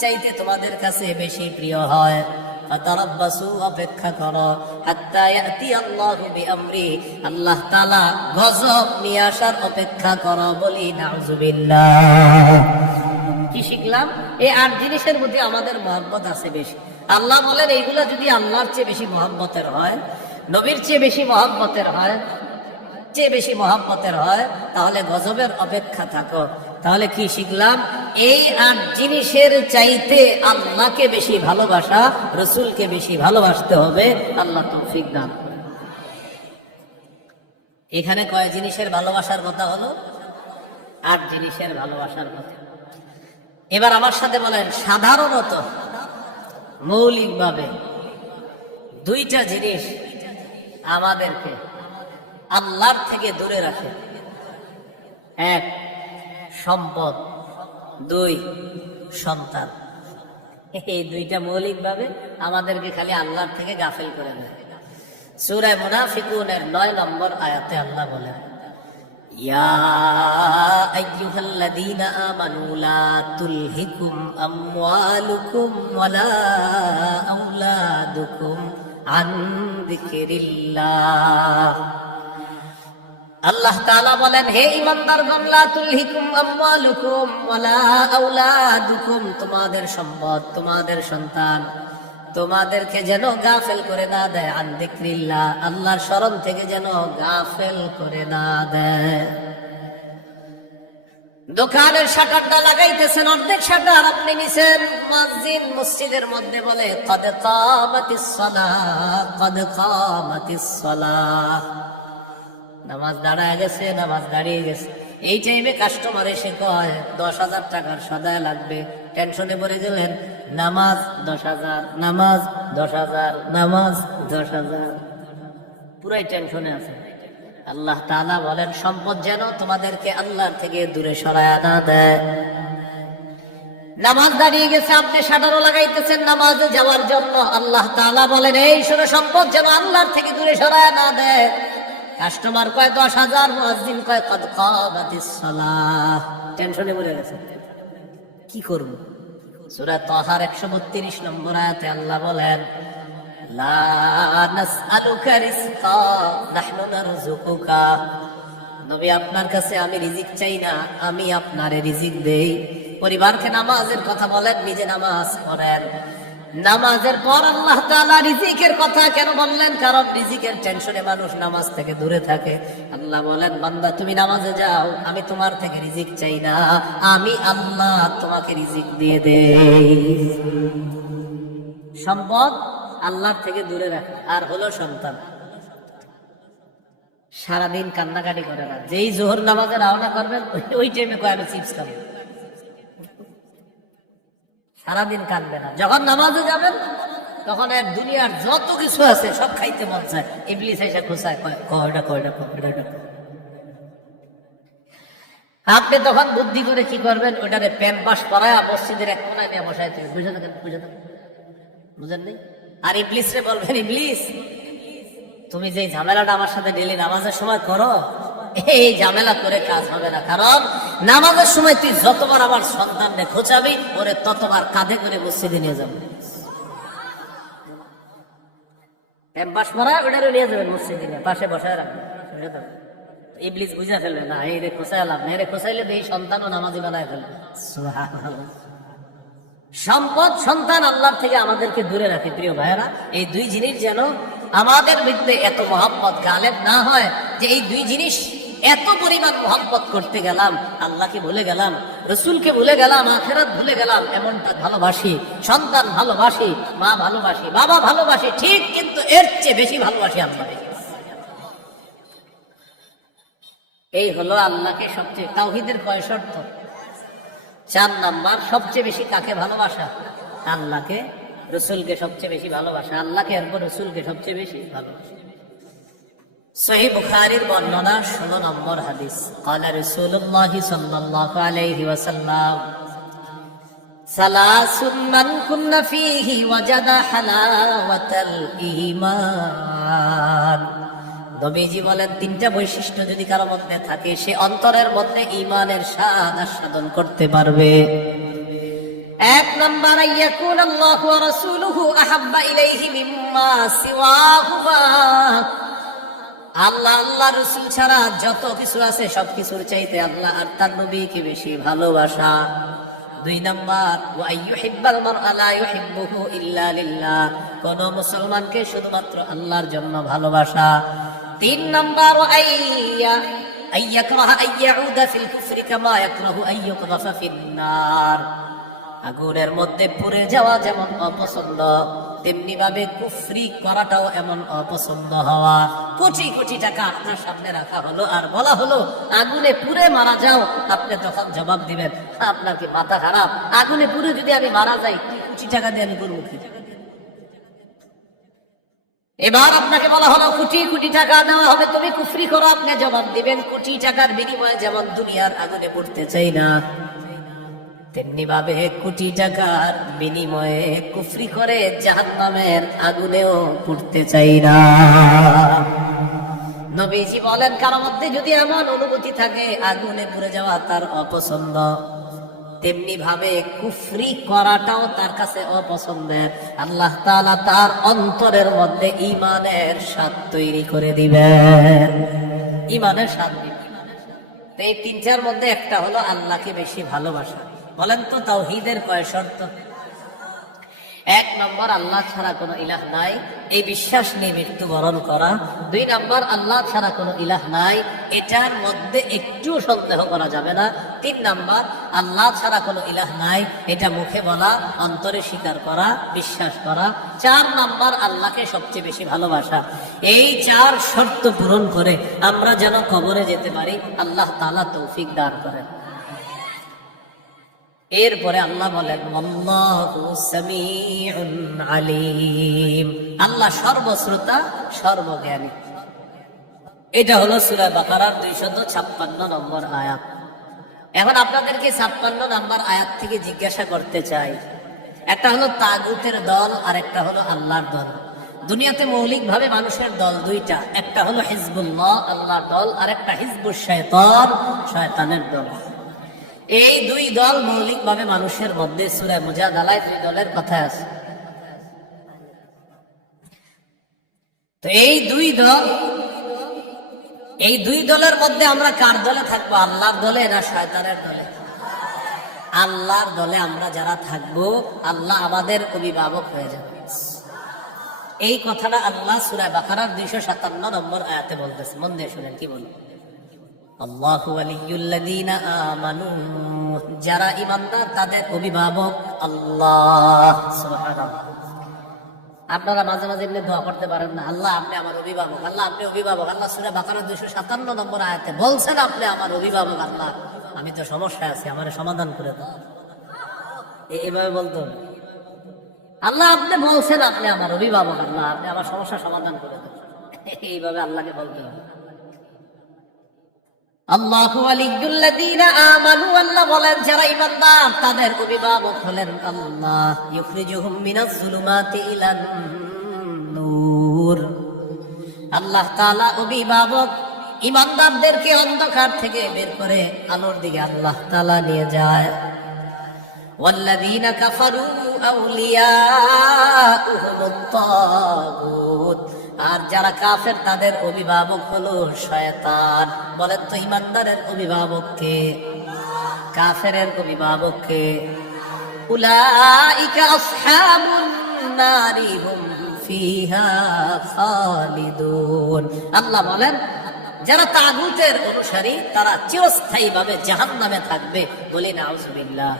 চাইতে তোমাদের কাছে বেশি প্রিয় হয়, ফাতারাব্বাসু, অপেক্ষা করো, হাত্তা ইয়াতি আল্লাহু বিআমরি, আল্লাহ তাআলা গজব নিয়ে আসার অপেক্ষা করো। বলি নাউযুবিল্লাহ। কি শিখলাম? এই 8 জিনিসের মধ্যে আমাদের মহব্বত আছে বেশি। আল্লাহ বলেন এইগুলা যদি আল্লাহর চেয়ে বেশি মহব্বতের হয়, নবীর চেয়ে বেশি মহব্বতের হয়, তাহলে গজবের অপেক্ষা থাকো। তাহলে কি শিখলাম? এই 8 জিনিসের চাইতে আল্লাহকে বেশি ভালোবাসা, রসুলকে বেশি ভালোবাসতে হবে। আল্লাহ তৌফিক দান। এখানে কয় জিনিসের ভালোবাসার কথা হলো? 8 জিনিসের ভালোবাসার কথা। এবার আমার সাথে বলেন সাধারণত, মৌলিকভাবে 2টা জিনিস আমাদেরকে আল্লাহর থেকে দূরে রাখে। 1 সম্পদ, 2 সন্তান। এই 2টা মৌলিকভাবে আমাদেরকে খালি আল্লাহর থেকে গাফেল করে দেয়। সূরা মুনাফিকুনের 9 নম্বর আয়াতে আল্লাহ বলেন ইয়া আইয়ুহাল্লাযীনা আমানু লা তুলহিকুম আমওয়ালুকুম ওয়ালা আওলাদুকুম আন যিকরিল্লাহ। আল্লাহ তাআলা বলেন হে ঈমানদারগণ, লা তুলহিকুম আমওয়ালুকুম ওয়ালা আওলাদুকুম, তোমাদের সম্পদ, তোমাদের সন্তান তোমাদেরকে যেন গাফেল করে না দেয়, আন যিকরিল্লাহ, আল্লাহর স্মরণ থেকে যেন গাফেল করে না দেয়। দোকানের শাটারটা লাগাইতেছেন, অর্ধেক শাটার আপনি নিছেন। মুয়াজ্জিন মসজিদের মধ্যে বলে কদ কামাতিস সালাহ, কদ কামাতিস সালাহ। নামাজ দাঁড়ায় গেছে, নামাজ দাঁড়িয়ে গেছে। এই টাইমে কাস্টমার এসে কয় 10,000 টাকার সদায় লাগবে। টেনশনে পড়ে গেলেন, নামাজ 10,000, নামাজ 10,000, নামাজ 10,000, পুরাই টেনশনে আছে। আল্লাহ তাআলা বলেন সম্পদ যেন তোমাদেরকে আল্লাহর থেকে দূরে সরায় না দেয়। নামাজ দাঁড়িয়ে গেছে, আপনি শাটারও লাগাইতেছেন নামাজে যাওয়ার জন্য। আল্লাহ তাআলা বলেন এই শোনো, সম্পদ যেন আল্লাহর থেকে দূরে সরায় না দেয়। কাস্টমার কয় 10,000, মুয়াজ্জিন কয় কদ কামাতিস সালাহ। টেনশনে পড়ে গেছে, কি করব? সূরা তাহার 132 নম্বর আয়াতে আল্লাহ বলেন লা নাসআলুকা রিজকা নাহনু নারযুকুকা। নবী আপনার কাছে আমি রিজিক চাই না, আমি আপনারে রিজিক দেই। পরিবারকে নামাজের কথা বলেন, নিজে নামাজ পড়েন। নামাজের পর আল্লাহ তাআলা রিজিকের কথা কেন বললেন? কারণ রিজিকের টেনশনে মানুষ নামাজ থেকে দূরে থাকে। আল্লাহ বলেন বান্দা তুমি নামাজে যাও, আমি তোমার থেকে রিজিক চাই না, আমি আল্লাহ তোমাকে রিজিক দিয়ে দেই। সম্পদ আল্লাহর থেকে দূরে রাখা। আর হলো সন্তান, সারাদিন কান্নাকাটি করে না। যেই জোহর নামাজে রওনা করবেন ওই টাইমে কয় আমি চিপস খাবো। সারাদিন কাঁদবে না। যখন নামাজে যাবেন তখন এক দুনিয়ার যত কিছু আছে সব খাইতে মন চায়। ইবলিস এসে খোঁচায়, কয়টা কয়টা কয়টা। আপনি তখন বুদ্ধি করে কি করবেন? ওইটারে প্যান পাশ করায় মসজিদের এক কোনায় নিয়ে বসায় তুমি বুঝে থাকেন, বুঝেন নি? আর ইবলিস রে বলবেন ইবলিস তুমি যে ঝামেলাটা আমার সাথে ডেলি নামাজের সময় করো, এই ঝামেলা করে কাজ হবে না। কারণ নামাজের সময় তুই যতবার আমার সন্তানকে খোঁচাবি, ওরে ততবার কাঁধে করে মসজিদে নিয়ে যাবে। ক্যাম্পাস মারা ওটারও নিয়ে যাবেন মসজিদে, পাশে বসায় রাখবেন। ইবলিস বুঝা ফেলবে না, এই রে খোঁচাই লাভ না, এরে খোঁচাইলে এই সন্তানও নামাজি বানায় ফেলবে। সম্পদ সন্তান আল্লাহর থেকে আমাদেরকে দূরে রাখে। প্রিয় ভাইয়েরা, এই দুই জিনিস যেন আমাদের মধ্যে এত মহব্বত গালেব না হয় যে এই দুই জিনিস এত পরিমাণ মহব্বত করতে গেলাম, আল্লাহকে ভুলে গেলাম, রসুলকে ভুলে গেলাম, আখিরাত ভুলে গেলাম। এমনটা ভালোবাসি, সন্তান ভালোবাসি, মা ভালোবাসি, বাবা ভালোবাসি, ঠিক, কিন্তু এর চেয়ে বেশি ভালোবাসি আল্লাহকে। এই হলো আল্লাহকে সবচেয়ে, তাওহীদের কয় শর্ত? 4 নাম্বার। সবচেয়ে বেশি কাকে ভালোবাসা? আল্লাহকে, রসুলকে সবচেয়ে বেশি ভালোবাসা, আল্লাহকে এরপর রসুলকে সবচেয়ে বেশি ভালোবাসা। সহিহ বুখারীর বর্ণনা 16 নম্বর হাদিস। قال رسول الله صلى الله عليه وسلم ثلاث من كن فيه وجد حلاوة الإيمان। নবীজি বলেন 3টা বৈশিষ্ট্য যদি কারো মধ্যে থাকে, সে অন্তরের মধ্যে ঈমানের স্বাদ আস্বাদন করতে পারবে। 1 নাম্বার, আইয়াকুন আল্লাহু ওয়া রাসূলুহু আহাব্বা ইলাইহি মিম্মা সিওয়াহুমা। আল্লাহ, আল্লাহ রাসূল ছাড়া যত কিছু আছে সবকিছুর চাইতে আল্লাহ আর তার নবীকে বেশি ভালোবাসা। 2 নাম্বার, ওয়া আইয়ুহিব্বাল মারআ লা ইউহিব্বুহু ইল্লা লিল্লাহ। কোন মুসলমানকে শুধুমাত্র আল্লাহর জন্য ভালোবাসা। 3 নাম্বার, আইয়াকরাহা আইয়াউদা ফিল কুফরি কামা ইয়াকরাহু আইয়ুকযাফা ফিন নার। আগুনের মধ্যে পুড়ে যাওয়া যেমন অপছন্দ, তেমনি ভাবে কুফরি করাটাও এমন অপছন্দ হওয়া। কোটি কোটি টাকা আপনার সামনে রাখা হলো আর বলা হলো আগুনে পুড়ে মারা যাও, আপনি তখন জবাব দিবেন আপনার কি মাথা খারাপ? আগুনে পুড়ে যদি আমি মারা যাই, কোটি টাকা দিয়ে আমি করবো কি? এবার আপনাকে বলা হলো কোটি কোটি টাকা দেওয়া হবে, তুমি কুফরি করো, আপনি জবাব দিবেন কোটি টাকার বিনিময়ে যেমন দুনিয়ার আগুনে পড়তে চাই না, তেমনি ভাবে কোটি টাকার বিনিময়ে কুফরি করে জাহান্নামের আগুনেও পড়তে চাই না। নবীজি বলেন কারো মধ্যে যদি এমন অনুভূতি থাকে আগুনে পুড়ে যাওয়া তার অপছন্দ, তেমনি ভাবে কুফরি করাটাও তার কাছে অপছন্দের, আল্লাহ তাআলা তার অন্তরের মধ্যে ঈমানের স্বাদ তৈরি করে দিবেন। ঈমানের স্বাদ দিবেন। এই 3টার মধ্যে একটা হলো আল্লাহকে বেশি ভালোবাসা। বলেন তো তাওহীদের কয় শর্ত? এক নম্বর, আল্লাহ ছাড়া কোনো ইলাহ নাই, এই বিশ্বাস নিয়ে মৃত্যুবরণ করা। দুই নম্বর, আল্লাহ ছাড়া কোনো ইলাহ নাই, এটার মধ্যে একটু সন্দেহ করা যাবে না। তিন নম্বর, আল্লাহ ছাড়া কোনো ইলাহ নাই, এটা মুখে বলা, অন্তরে স্বীকার করা, বিশ্বাস করা। চার নম্বর, আল্লাহকে সবচেয়ে বেশি ভালোবাসা। এই চার শর্ত পূরণ করে আমরা যেন কবরে যেতে পারি, আল্লাহ তাআলা তৌফিক দান করেন। এরপরে আল্লাহ বলেন, আল্লাহু সামিউন আলিম, আল্লাহ সর্বশ্রোতা, সর্বজ্ঞানী। এটা হলো সূরা বাকারার 256 নম্বর আয়াত। এখন আপনাদেরকে 56 নম্বর আয়াত থেকে জিজ্ঞাসা করতে চাই, একটা হলো তাগুতের দল আর একটা হলো আল্লাহর দল। দুনিয়াতে মৌলিক ভাবে মানুষের দল দুইটা, একটা হলো হিজবুল্লাহ আল্লাহর দল, আর একটা হিজবুশ শায়তান শয়তানের দল। এই দুই দল মৌলিক ভাবে মানুষের মধ্যে সূরা মুজাদালায় দুই দলের কথা আছে। তো এই দুই দলের মধ্যে আমরা কার দলে থাকবো? আল্লাহর দলে না শয়তানের দলে? আল্লাহর দলে আমরা যারা থাকবো, আল্লাহ আমাদের অভিভাবক হয়ে যাবে। এই কথাটা আল্লাহ সূরা বাকারার 257 নম্বর আয়াতে বলতেছে। মন দিয়ে শুনেন কি বলে, আল্লাহু ওয়ালিয়ুল্লাযীনা আমানু, যারা ঈমানদার তাদের অভিভাবক আল্লাহ। সুবহানাল্লাহ। আপনারা মাঝে মাঝে এমনি দোয়া করতে পারেন না, আল্লাহ আপনি আমার অভিভাবক, আল্লাহ আপনি অভিভাবক। আল্লাহ সূরা বাকারা 257 নম্বর আয়াতে বলছেন আপনি আমার অভিভাবক। আল্লাহ আমি তো সমস্যায় আছি, আমার সমাধান করে দাও। এইভাবে বলতে হবে, আল্লাহ আপনি বলছেন আপনি আমার অভিভাবক, আল্লাহ আপনি আমার সমস্যা সমাধান করে দাও। এইভাবে আল্লাহকে বলতে হবে। আল্লাহু ওয়ালিয়ুল্লাযীনা আমানু, আল্লাহ বলেন যারা ঈমানদার তাদের অভিভাবক হলেন আল্লাহ। ইউখরিজুহুম মিনাজ যুলুমাতি ইলান নূর, আল্লাহ তাআলা অভিভাবক ঈমানদারদেরকে অন্ধকার থেকে বের করে আলোর দিকে আল্লাহ তাআলা নিয়ে যায়। ওয়াল্লাযীনা কাফারু আউলিয়াউহুমুত তাগুত, আর যারা কাফের তাদের অভিভাবক হলো শয়তান। বলেন তো ঈমানদারের অভিভাবক কে? কাফেরের অভিভাবক কে? উলাইকা আসহাবুন নারি হুম ফিহা খালিদুন। আল্লাহ বলেন যারা তাগুতের অনুসারী তারা চিরস্থায়ীভাবে জাহান্নামে থাকবে। বলি নাউযুবিল্লাহ।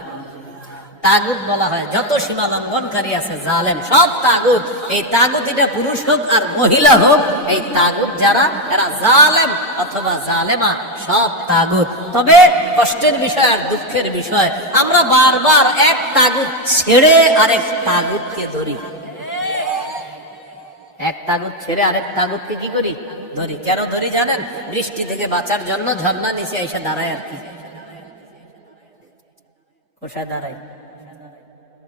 তাগুত বলা হয় যত সীমা লঙ্ঘনকারী আছে, জালেম, সব তাগুত। এই তাগুত এটা পুরুষ হোক আর মহিলা হোক, এই তাগুত যারা এরা জালেম অথবা জালেমা, সব তাগুত। তবে কষ্টের বিষয় আর দুঃখের বিষয়, আমরা বারবার এক তাগুত ছেড়ে আরেক তাগুতকে ধরি। এক তাগুত ছেড়ে আরেক তাগুতকে কি করি? ধরি। কেন ধরি জানেন? বৃষ্টি থেকে বাঁচার জন্য ঝর্ণা নিচে এসে দাঁড়ায় আর কি। কোথায় দাঁড়াই?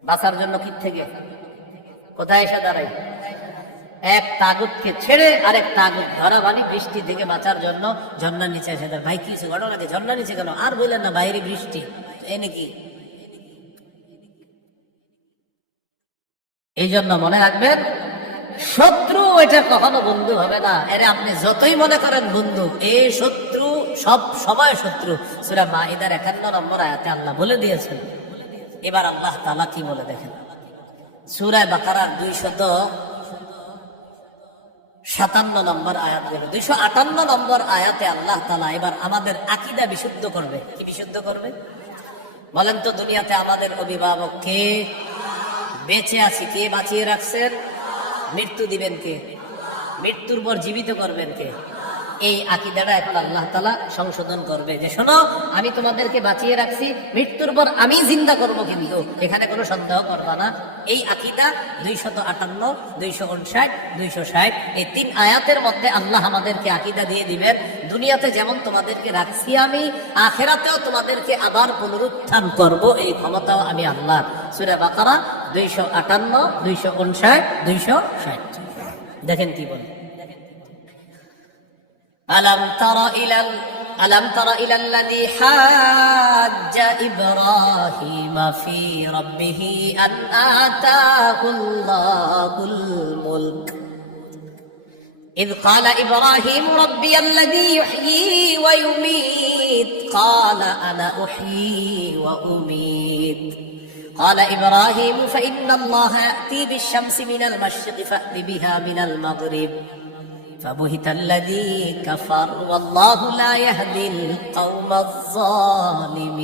বাঁচার জন্য কি থেকে কোথায় এসে দাঁড়াই? এক তাগুতকে ছেড়ে আরেক তাগুত ধরা, মানে বৃষ্টি থেকে বাঁচার জন্য ঝর্ণার নিচে এসে দাঁড়ায়। ভাই কিছু ঘটনা কি? ঝর্ণার নিচে কেন? আর বললেন না বাইরে বৃষ্টি, এই নাকি? এই জন্য মনে রাখবেন, শত্রু এটা কখনো বন্ধু হবে না। এরে আপনি যতই মনে করেন বন্ধু, এই শত্রু সব সময় শত্রু। সূরা মাইদার 51 নম্বর আয়াতে আল্লাহ বলে দিয়েছেন। এবার আল্লাহ তাআলা কি বলে দেখেন, সূরা বাকারার 257 নম্বর আয়াত, 258 নম্বর আয়াতে আল্লাহ তাআলা এবার আমাদের আকীদা বিশুদ্ধ করবে। কি বিশুদ্ধ করবে বলেন তো? দুনিয়াতে আমাদের অভিভাবক কে? বেঁচে আছি কে বাঁচিয়ে রাখছেন? মৃত্যু দিবেন কে? মৃত্যুর পর জীবিত করবেন কে? এই আকীদাটা এখন আল্লাহ তাআলা সংশোধন করবে যে শোনো, আমি তোমাদেরকে বাঁচিয়ে রাখছি, মৃত্যুর পর আমি জিন্দা করব, কিন্তু এখানে কোনো সন্দেহ করবা না। এই আকীদা 258, 259, 260 এই 3 আয়াতের মধ্যে আল্লাহ আমাদেরকে আকীদা দিয়ে দিবেন, দুনিয়াতে যেমন তোমাদেরকে রাখছি আমি, আখিরাতেও তোমাদেরকে আবার পুনরুত্থান করব, এই ক্ষমতাও আমি আল্লাহ। সূরা বাকারা 258, 259, 260 দেখেন কি বলে, ألم تر إلى الذي حاج إبراهيم في ربه أن آتاه الله الملك إذ قال إبراهيم ربي الذي يحيي ويميت قال أنا أحيي وأميت قال إبراهيم فإن الله يأتي بالشمس من المشرق فأت بها من المغرب فبهت الذي كفر والله لا يهدي القوم الظالمين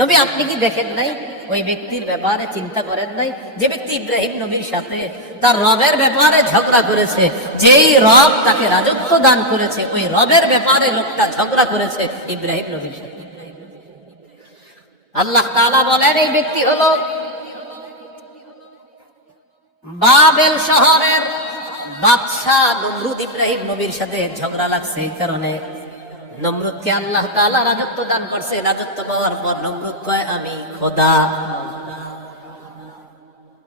নবী আপনি কি দেখেন নাই ওই ব্যক্তির ব্যাপারে চিন্তা করেন নাই যে ব্যক্তি ইব্রাহিম নবীর সাথে তার রবের ব্যাপারে ঝগড়া করেছে, যেই রব তাকে রাজত্ব দান করেছে ওই রবের ব্যাপারে লোকটা ঝগড়া করেছে ইব্রাহিম নবীর সাথে। আল্লাহ তাআলা বলেন এই ব্যক্তি হলো বাবেল শহরের বাদশাহ নমরুদ। ইব্রাহিম নবীর সাথে ঝগড়া লাগছে এই কারণে নমরুদকে আল্লাহ তাআলা রাজত্ব দান করছে। রাজত্ব পাওয়ার পর নমরুদ কয় আমি খোদা।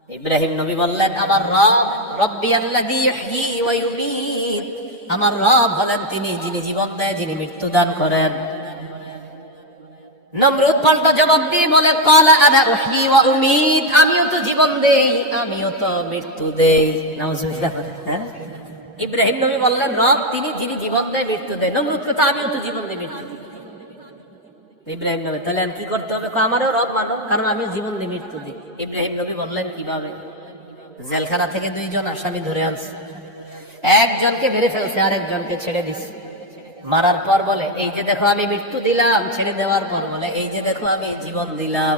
ইব্রাহিম নবী বললেন আমার রব রব্বি আল্লাযী ইহয়ী ওয়া ইউমীত, আমার রব হলেন তিনি যিনি জীবন দেয় যিনি মৃত্যু দান করেন। নমরুদ পাল্টা জবাব দিয়ে বলে ক্বালা আনা উহয়ী ওয়া উমীত, আমিও তো জীবন দেই আমিও তো মৃত্যু দেই। নাউযুবিল্লাহ। ইব্রাহিম নবী বললেন রব তিনি যিনি জীবন দেয় মৃত্যু দেয়। নমরুদ কথা আমিও তো জীবন দেই মৃত্যু দিই। ইব্রাহিম নবী তাহলে আমি কি করতে হবে? আমারও রব মানো, কারণ আমি জীবন দিই মৃত্যু দিই। ইব্রাহিম নবী বললেন কিভাবে? জেলখানা থেকে দুইজন আসামি ধরে আনছে, একজনকে মেরে ফেলছে আরেকজনকে ছেড়ে দিছে। মারার পর বলে এই যে দেখো আমি মৃত্যু দিলাম, ছেড়ে দেওয়ার পর বলে এই যে দেখো আমি জীবন দিলাম।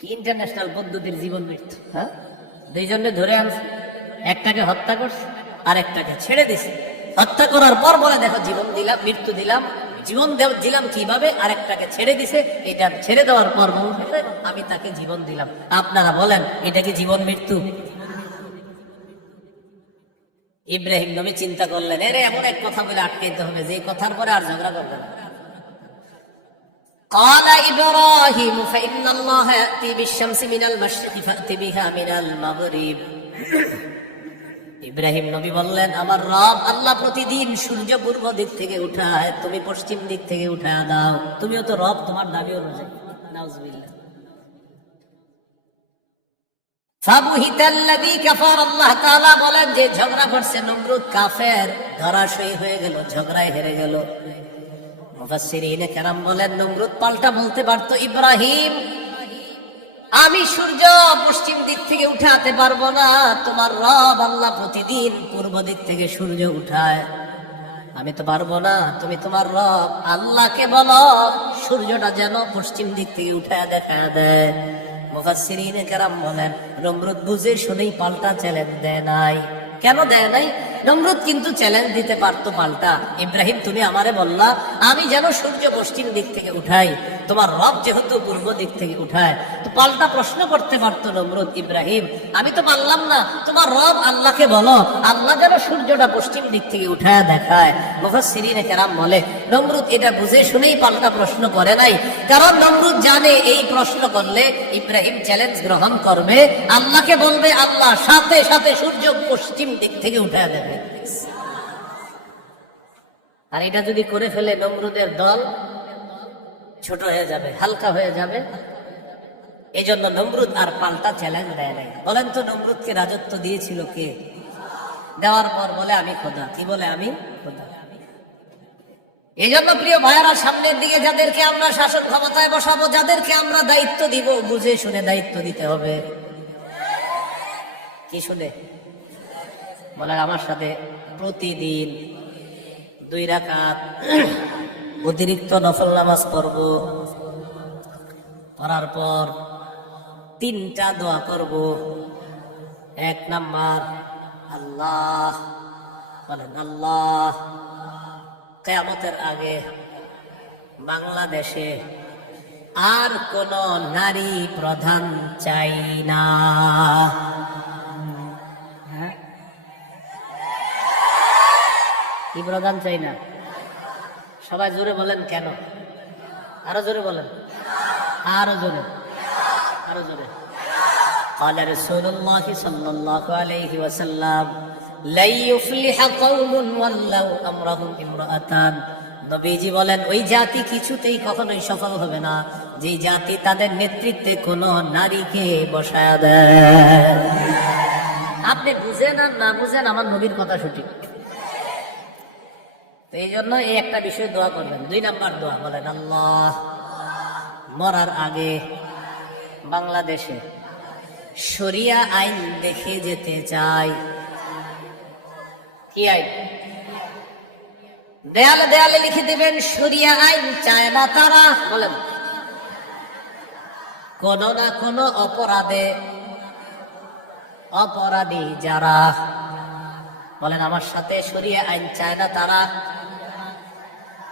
কি ইন্টারন্যাশনাল পদ্ধতির জীবন মৃত্যু! হ্যাঁ, দুইজনে ধরে আনছে, একটাকে হত্যা করছে আর একটাকে ছেড়ে দিছে। হত্যা করার পর বলে দেখো জীবন দিলাম মৃত্যু দিলাম। জীবন দিলাম কিভাবে? আরেকটাকে ছেড়ে দিছে। এটা ছেড়ে দেওয়ার পর বলছে আমি তাকে জীবন দিলাম। আপনারা বলেন এটা কি জীবন মৃত্যু? ইব্রাহিম নবী চিন্তা করলেন এর এমন এক কথা বলে আটকাইতে হবে যে কথার পরে আর ঝগড়া করবে না। قال إبراهيم فإن الله يأتي بالشمس من المشرق فأت بها من المغرب। ইব্রাহিম নবী বললেন আমার রব আল্লাহ প্রতিদিন সূর্য পূর্ব দিক থেকে উঠায়, তুমি পশ্চিম দিক থেকে উঠায় দাও। তুমিও তো রব, তোমার দাবিও রোজা। নাউজুবিল্লাহ। ফাবুহিতাল্লাযী কাফার, আল্লাহ তাআলা বলেন যে ঝগড়া করছে নমরুদ কাফের, ধরাশয়ী হয়ে গেল, ঝগড়ায় হেরে গেল। মুফাসসিরিনে কেরাম বলেন নমরুদ পাল্টা বলতে পারতো ইব্রাহিম আমি সূর্য পশ্চিম দিক থেকে উঠাতে পারবো না, তোমার রব আল্লাহ প্রতিদিন পূর্ব দিক থেকে সূর্য উঠায়, আমি তো পারবো না। তুমি তোমার রব আল্লাহকে বলো সূর্যটা যেন পশ্চিম দিক থেকে উঠায় দেখা দেয়। মুফাসসিরিনে কেরাম বলেন নমরুদ বুঝে শুনেই পাল্টা চ্যালেঞ্জ দেয় নাই। কেন দেয় নাই? নমরুদ কিন্তু চ্যালেঞ্জ দিতে পারতো পাল্টা, ইব্রাহিম তুমি আমারে বললা আমি যেন সূর্য পশ্চিম দিক থেকে উঠাই, তোমার রব যেহেতু পূর্ব দিক থেকে উঠায়, তো পাল্টা প্রশ্ন করতে পারতো নমরুদ ইব্রাহিম আমি তো পারলাম না, তোমার রব আল্লাহকে বলো আল্লাহ যেন সূর্যটা পশ্চিম দিক থেকে উঠায় দেখায়। মুফাসসিরিনে কেরাম বলে নমরুদ এটা বুঝে শুনেই পাল্টা প্রশ্ন করে নাই, কারণ নমরুদ জানে এই প্রশ্ন করলে ইব্রাহিম চ্যালেঞ্জ গ্রহণ করবে, আল্লাহকে বলবে আল্লাহ সাথে সাথে সূর্য পশ্চিম দিক থেকে উঠায় দেবে। আর এটা যদি করে ফেলে নমরুদের দল ছোট হয়ে যাবে, হালকা হয়ে যাবে। এই জন্য নমরুদ আর পাল্টা চ্যালেঞ্জ দেয় নাই। বলেন তো নমরুদকে রাজত্ব দিয়েছিল কে? দেওয়ার পর বলে আমি খোদা। কি বলে? আমি খোদা। এই জন্য প্রিয় ভাইয়েরা সামনের দিকে যাদেরকে আমরা শাসন ক্ষমতায় বসাবো, যাদেরকে আমরা দায়িত্ব দিব, বুঝে শুনে দায়িত্ব দিতে হবে। কি শুনে? বলে আমার সাথে প্রতিদিন 2 রাকাত অতিরিক্ত নফল নামাজ পড়ব, করার পর 3টা দোয়া করব। 1 নাম্বার আল্লাহ, বলেন আল্লাহ কিয়ামতের আগে বাংলাদেশে আর কোন নারী প্রধান চাই না। কি প্রধান চাই না? সবাই জোরে বলেন কেন? আরো জোরে বলেন, আরো জোরে, আরো জোরে। قال رسول الله صلى الله عليه وسلم لا يفلح قوم ولوا امرهم امرأتان। নবীজি বলেন ওই জাতি কিছুতেই কখনোই সফল হবে না যে জাতি তাদের নেতৃত্বে কোন নারীকে বসায় দেয়। আপনি বুঝেন আর না বুঝেন আমার নবীর কথা সঠিক। এই জন্য এই একটা বিষয়ে দোয়া করবেন। 2 নাম্বার দোয়া বলেন আল্লাহ মরার আগে বাংলাদেশে শরিয়া আইন দেখে যেতে চাই। কি আইন? দেয়ালে দেয়ালে লিখে দেবেন শরিয়া আইন চায় না তারা। বলেন, কোন না কোন অপরাধী যারা, বলেন আমার সাথে, শরিয়া আইন চায় না তারা,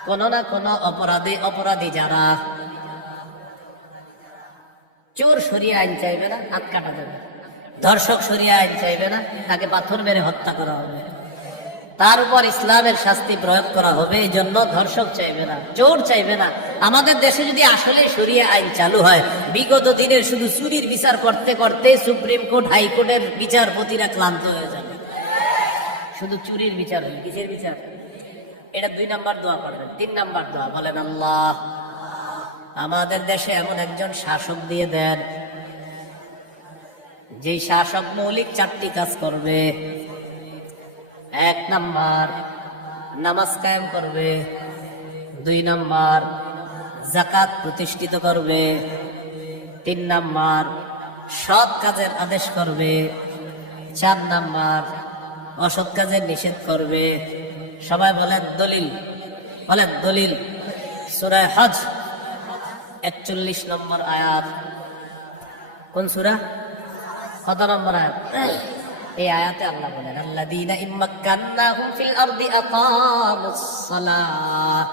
কোন না কোন অপরাধী যারা। চোর শরিয়া আইন চাইবে না, হাত কাটা যাবে। ধর্ষক শরিয়া আইন চাইবে না, তাকে পাথর মেরে হত্যা করা হবে। তার উপর ইসলামের শাস্তি প্রয়োগ করা হবে। এই জন্য ধর্ষক চাইবে না, চোর চাইবে না। আমাদের দেশে যদি আসলে শরিয়া আইন চালু হয়, বিগত দিনের শুধু চুরির বিচার করতে করতে সুপ্রিম কোর্ট, হাইকোর্টের বিচারপতিরা ক্লান্ত হয়ে যাবে। শুধু চুরির বিচার হয়। কিসের বিচার? এটা 2 নাম্বার দোয়া করবেন। 3 নাম্বার দোয়া বলেন, আল্লাহ আমাদের দেশে এমন একজন শাসক দিয়ে দেন, যে শাসক মৌলিক 4টি কাজ করবে। 1 নাম্বার নামাজ কায়েম করবে, 2 নাম্বার যাকাত প্রতিষ্ঠিত করবে, 3 নাম্বার সৎ কাজের আদেশ করবে, 4 নাম্বার অসৎ কাজের নিষেধ করবে। সবাই বলেন দলিল, বলেন দলিল। সূরা হজ 41 নম্বর আয়াত। কোন সূরা? কত নম্বর আয়াত? এই আয়াতে আল্লাহ বলেন, আল্লাযীনা ইম্মাক্কান্নাহুম ফিল আরদি আকামুস সালাহ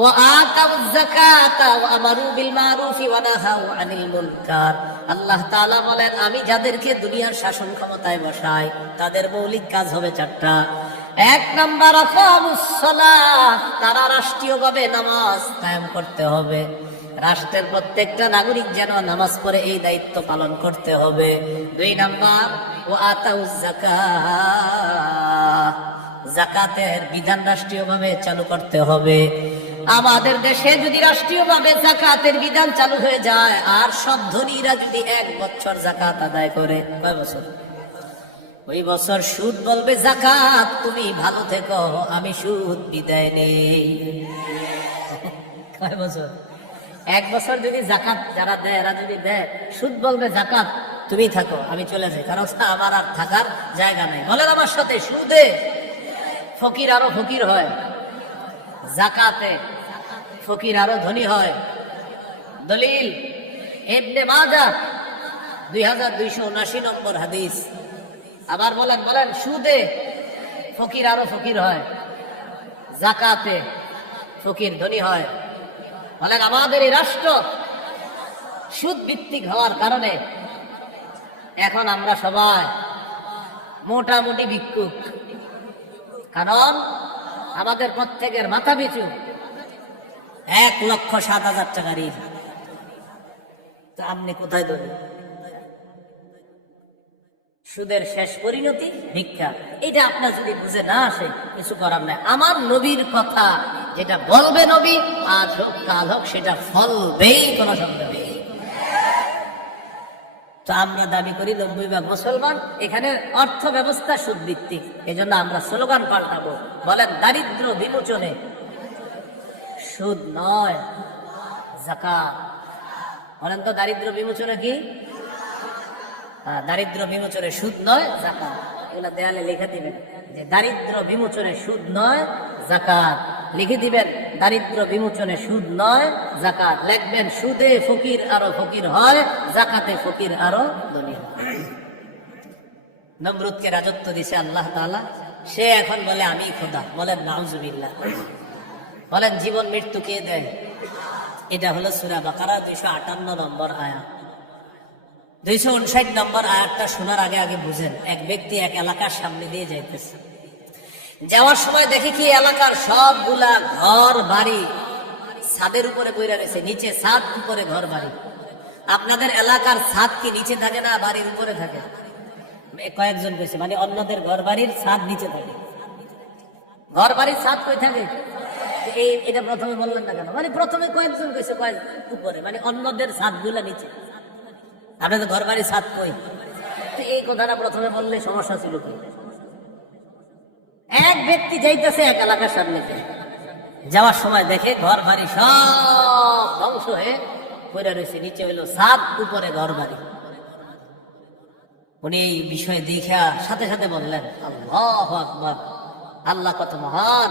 ওয়া আতাউয যাকাতা ওয়া আমারু বিল মারুফি ওয়া নাহাউ আনিল মুনকার। আল্লাহ তাআলা বলেন, আমি যাদেরকে দুনিয়ার শাসন ক্ষমতায় বসাই, তাদের মৌলিক কাজ হবে 4টা। 1 নাম্বার আকামুস সালাহ, তারা রাষ্ট্রীয়ভাবে নামাজ কায়েম করতে হবে। রাষ্ট্রের প্রত্যেকটা নাগরিক যেন নামাজ পড়ে, এই দায়িত্ব পালন করতে হবে। 2 নাম্বার ওয়া আতাউয যাকাত, যাকাতের বিধান রাষ্ট্রীয়ভাবে চালু করতে হবে। আমাদের দেশে যদি রাষ্ট্রীয়ভাবে যাকাতের বিধান চালু হয়ে যায়, আর সব ধনীরা যদি 1 বছর যাকাত আদায় করে, কয় বছর? ওই বছর সুদ বলবে, যাকাত তুমি ভালো থেকো, আমি সুদ বিদায় নেই। কয় বছর? 1 বছর যদি যাকাত যারা দেয়, এরা যদি দেয়, সুদ বলবে, যাকাত তুমি থাকো, আমি চলে যাই, কারণ আমার আর থাকার জায়গা নেই। বলেন আমার সাথে, সুদে ফকির আরো ফকির হয়, যাকাতে ফকির আরো ধনী হয়। দলিল ইবনে মাজাহ 2279 নম্বর হাদিস। আবার বলেন, বলেন সুদে ফকির আরো ফকির হয়, যাকাতে ফকির ধনী হয়। বলেন আমাদের এই রাষ্ট্র সুদ ভিত্তিক হওয়ার কারণে এখন আমরা সবাই মোটামুটি ভিক্ষুক। কারণ আমাদের প্রত্যেকের মাথা পিছু 1,07,000 টাকা ঋণ। তো আপনি কোথায় ধরবেন? সুদের শেষ পরিণতি ভিক্ষা। এটা আপনার যদি বুঝে না আসে, কিছু করার নাই। আমার নবীর কথা যেটা বলবে নবী, আজ হোক কাল হোক, সেটা ফলবেই, কোনো সন্দেহ নেই। তো আমরা দাবি করি 90% মুসলমান, এখানে অর্থ ব্যবস্থা সুদ ভিত্তিক। এই জন্য আমরা স্লোগান পাল্টাবো, বলেন দারিদ্র বিমোচনে সুদ নয় যাকাত। বলেন তো দারিদ্র বিমোচনে কি? দারিদ্র বিমোচনে সুদ নয় যাকাত। এগুলা দেয়ালে লিখে দিবেন যে দারিদ্র বিমোচনে সুদ নয় যাকাত। লিখে দিবেন দারিদ্র বিমোচনে সুদ নয় যাকাত। লিখবেন সুদে ফকির আরো ফকির হয়, যাকাতে ফকির আরো ধনী হয়। নমরুদকে রাজত্ব দিছে আল্লাহ তাআলা, সে এখন বলে আমি খোদা। বলেন নাউজুবিল্লাহ। বলেন জীবন মৃত্যু কে দেয়? এটা হলো সূরা বাকারা 258 নম্বর আয়াত। 259 নম্বর আয়াতটা শোনার আগে আগে বুঝেন। এক ব্যক্তি এক এলাকার সামনে দিয়ে যাইতেছে, যাওয়ার সময় দেখে কি এলাকার সবগুলা ঘর বাড়ি ছাদের উপরে বইরা গেছে, নিচে ছাদ, উপরে ঘর বাড়ি। আপনাদের এলাকার ছাদ কি নিচে থাকে না বাড়ির উপরে থাকে? কয়েকজন কইছে, মানে অন্যদের ঘর বাড়ির ছাদ নিচে থাকে। ঘর বাড়ির ছাদ কই থাকে? এটা প্রথমে বললেন না কেন? মানে প্রথমে কয়েকজন কইছে কয়েক উপরে, মানে অন্যদের ছাদ গুলা নিচে। আপনাদের ঘর বাড়ির ছাদ কই? এই কথাটা প্রথমে বললে সমস্যা ছিল কি? এক ব্যক্তি যাইতেছে এক এলাকার সামনে, যাওয়ার সময় দেখে ঘর বাড়ি সব ধ্বংস হয়ে পড়ে রয়েছে, নিচে হইলো ছাদ, উপরে ঘর বাড়ি। উনি এই বিষয় দেখা সাথে সাথে বললেন, আল্লাহু আকবার, আল্লাহ কত মহান,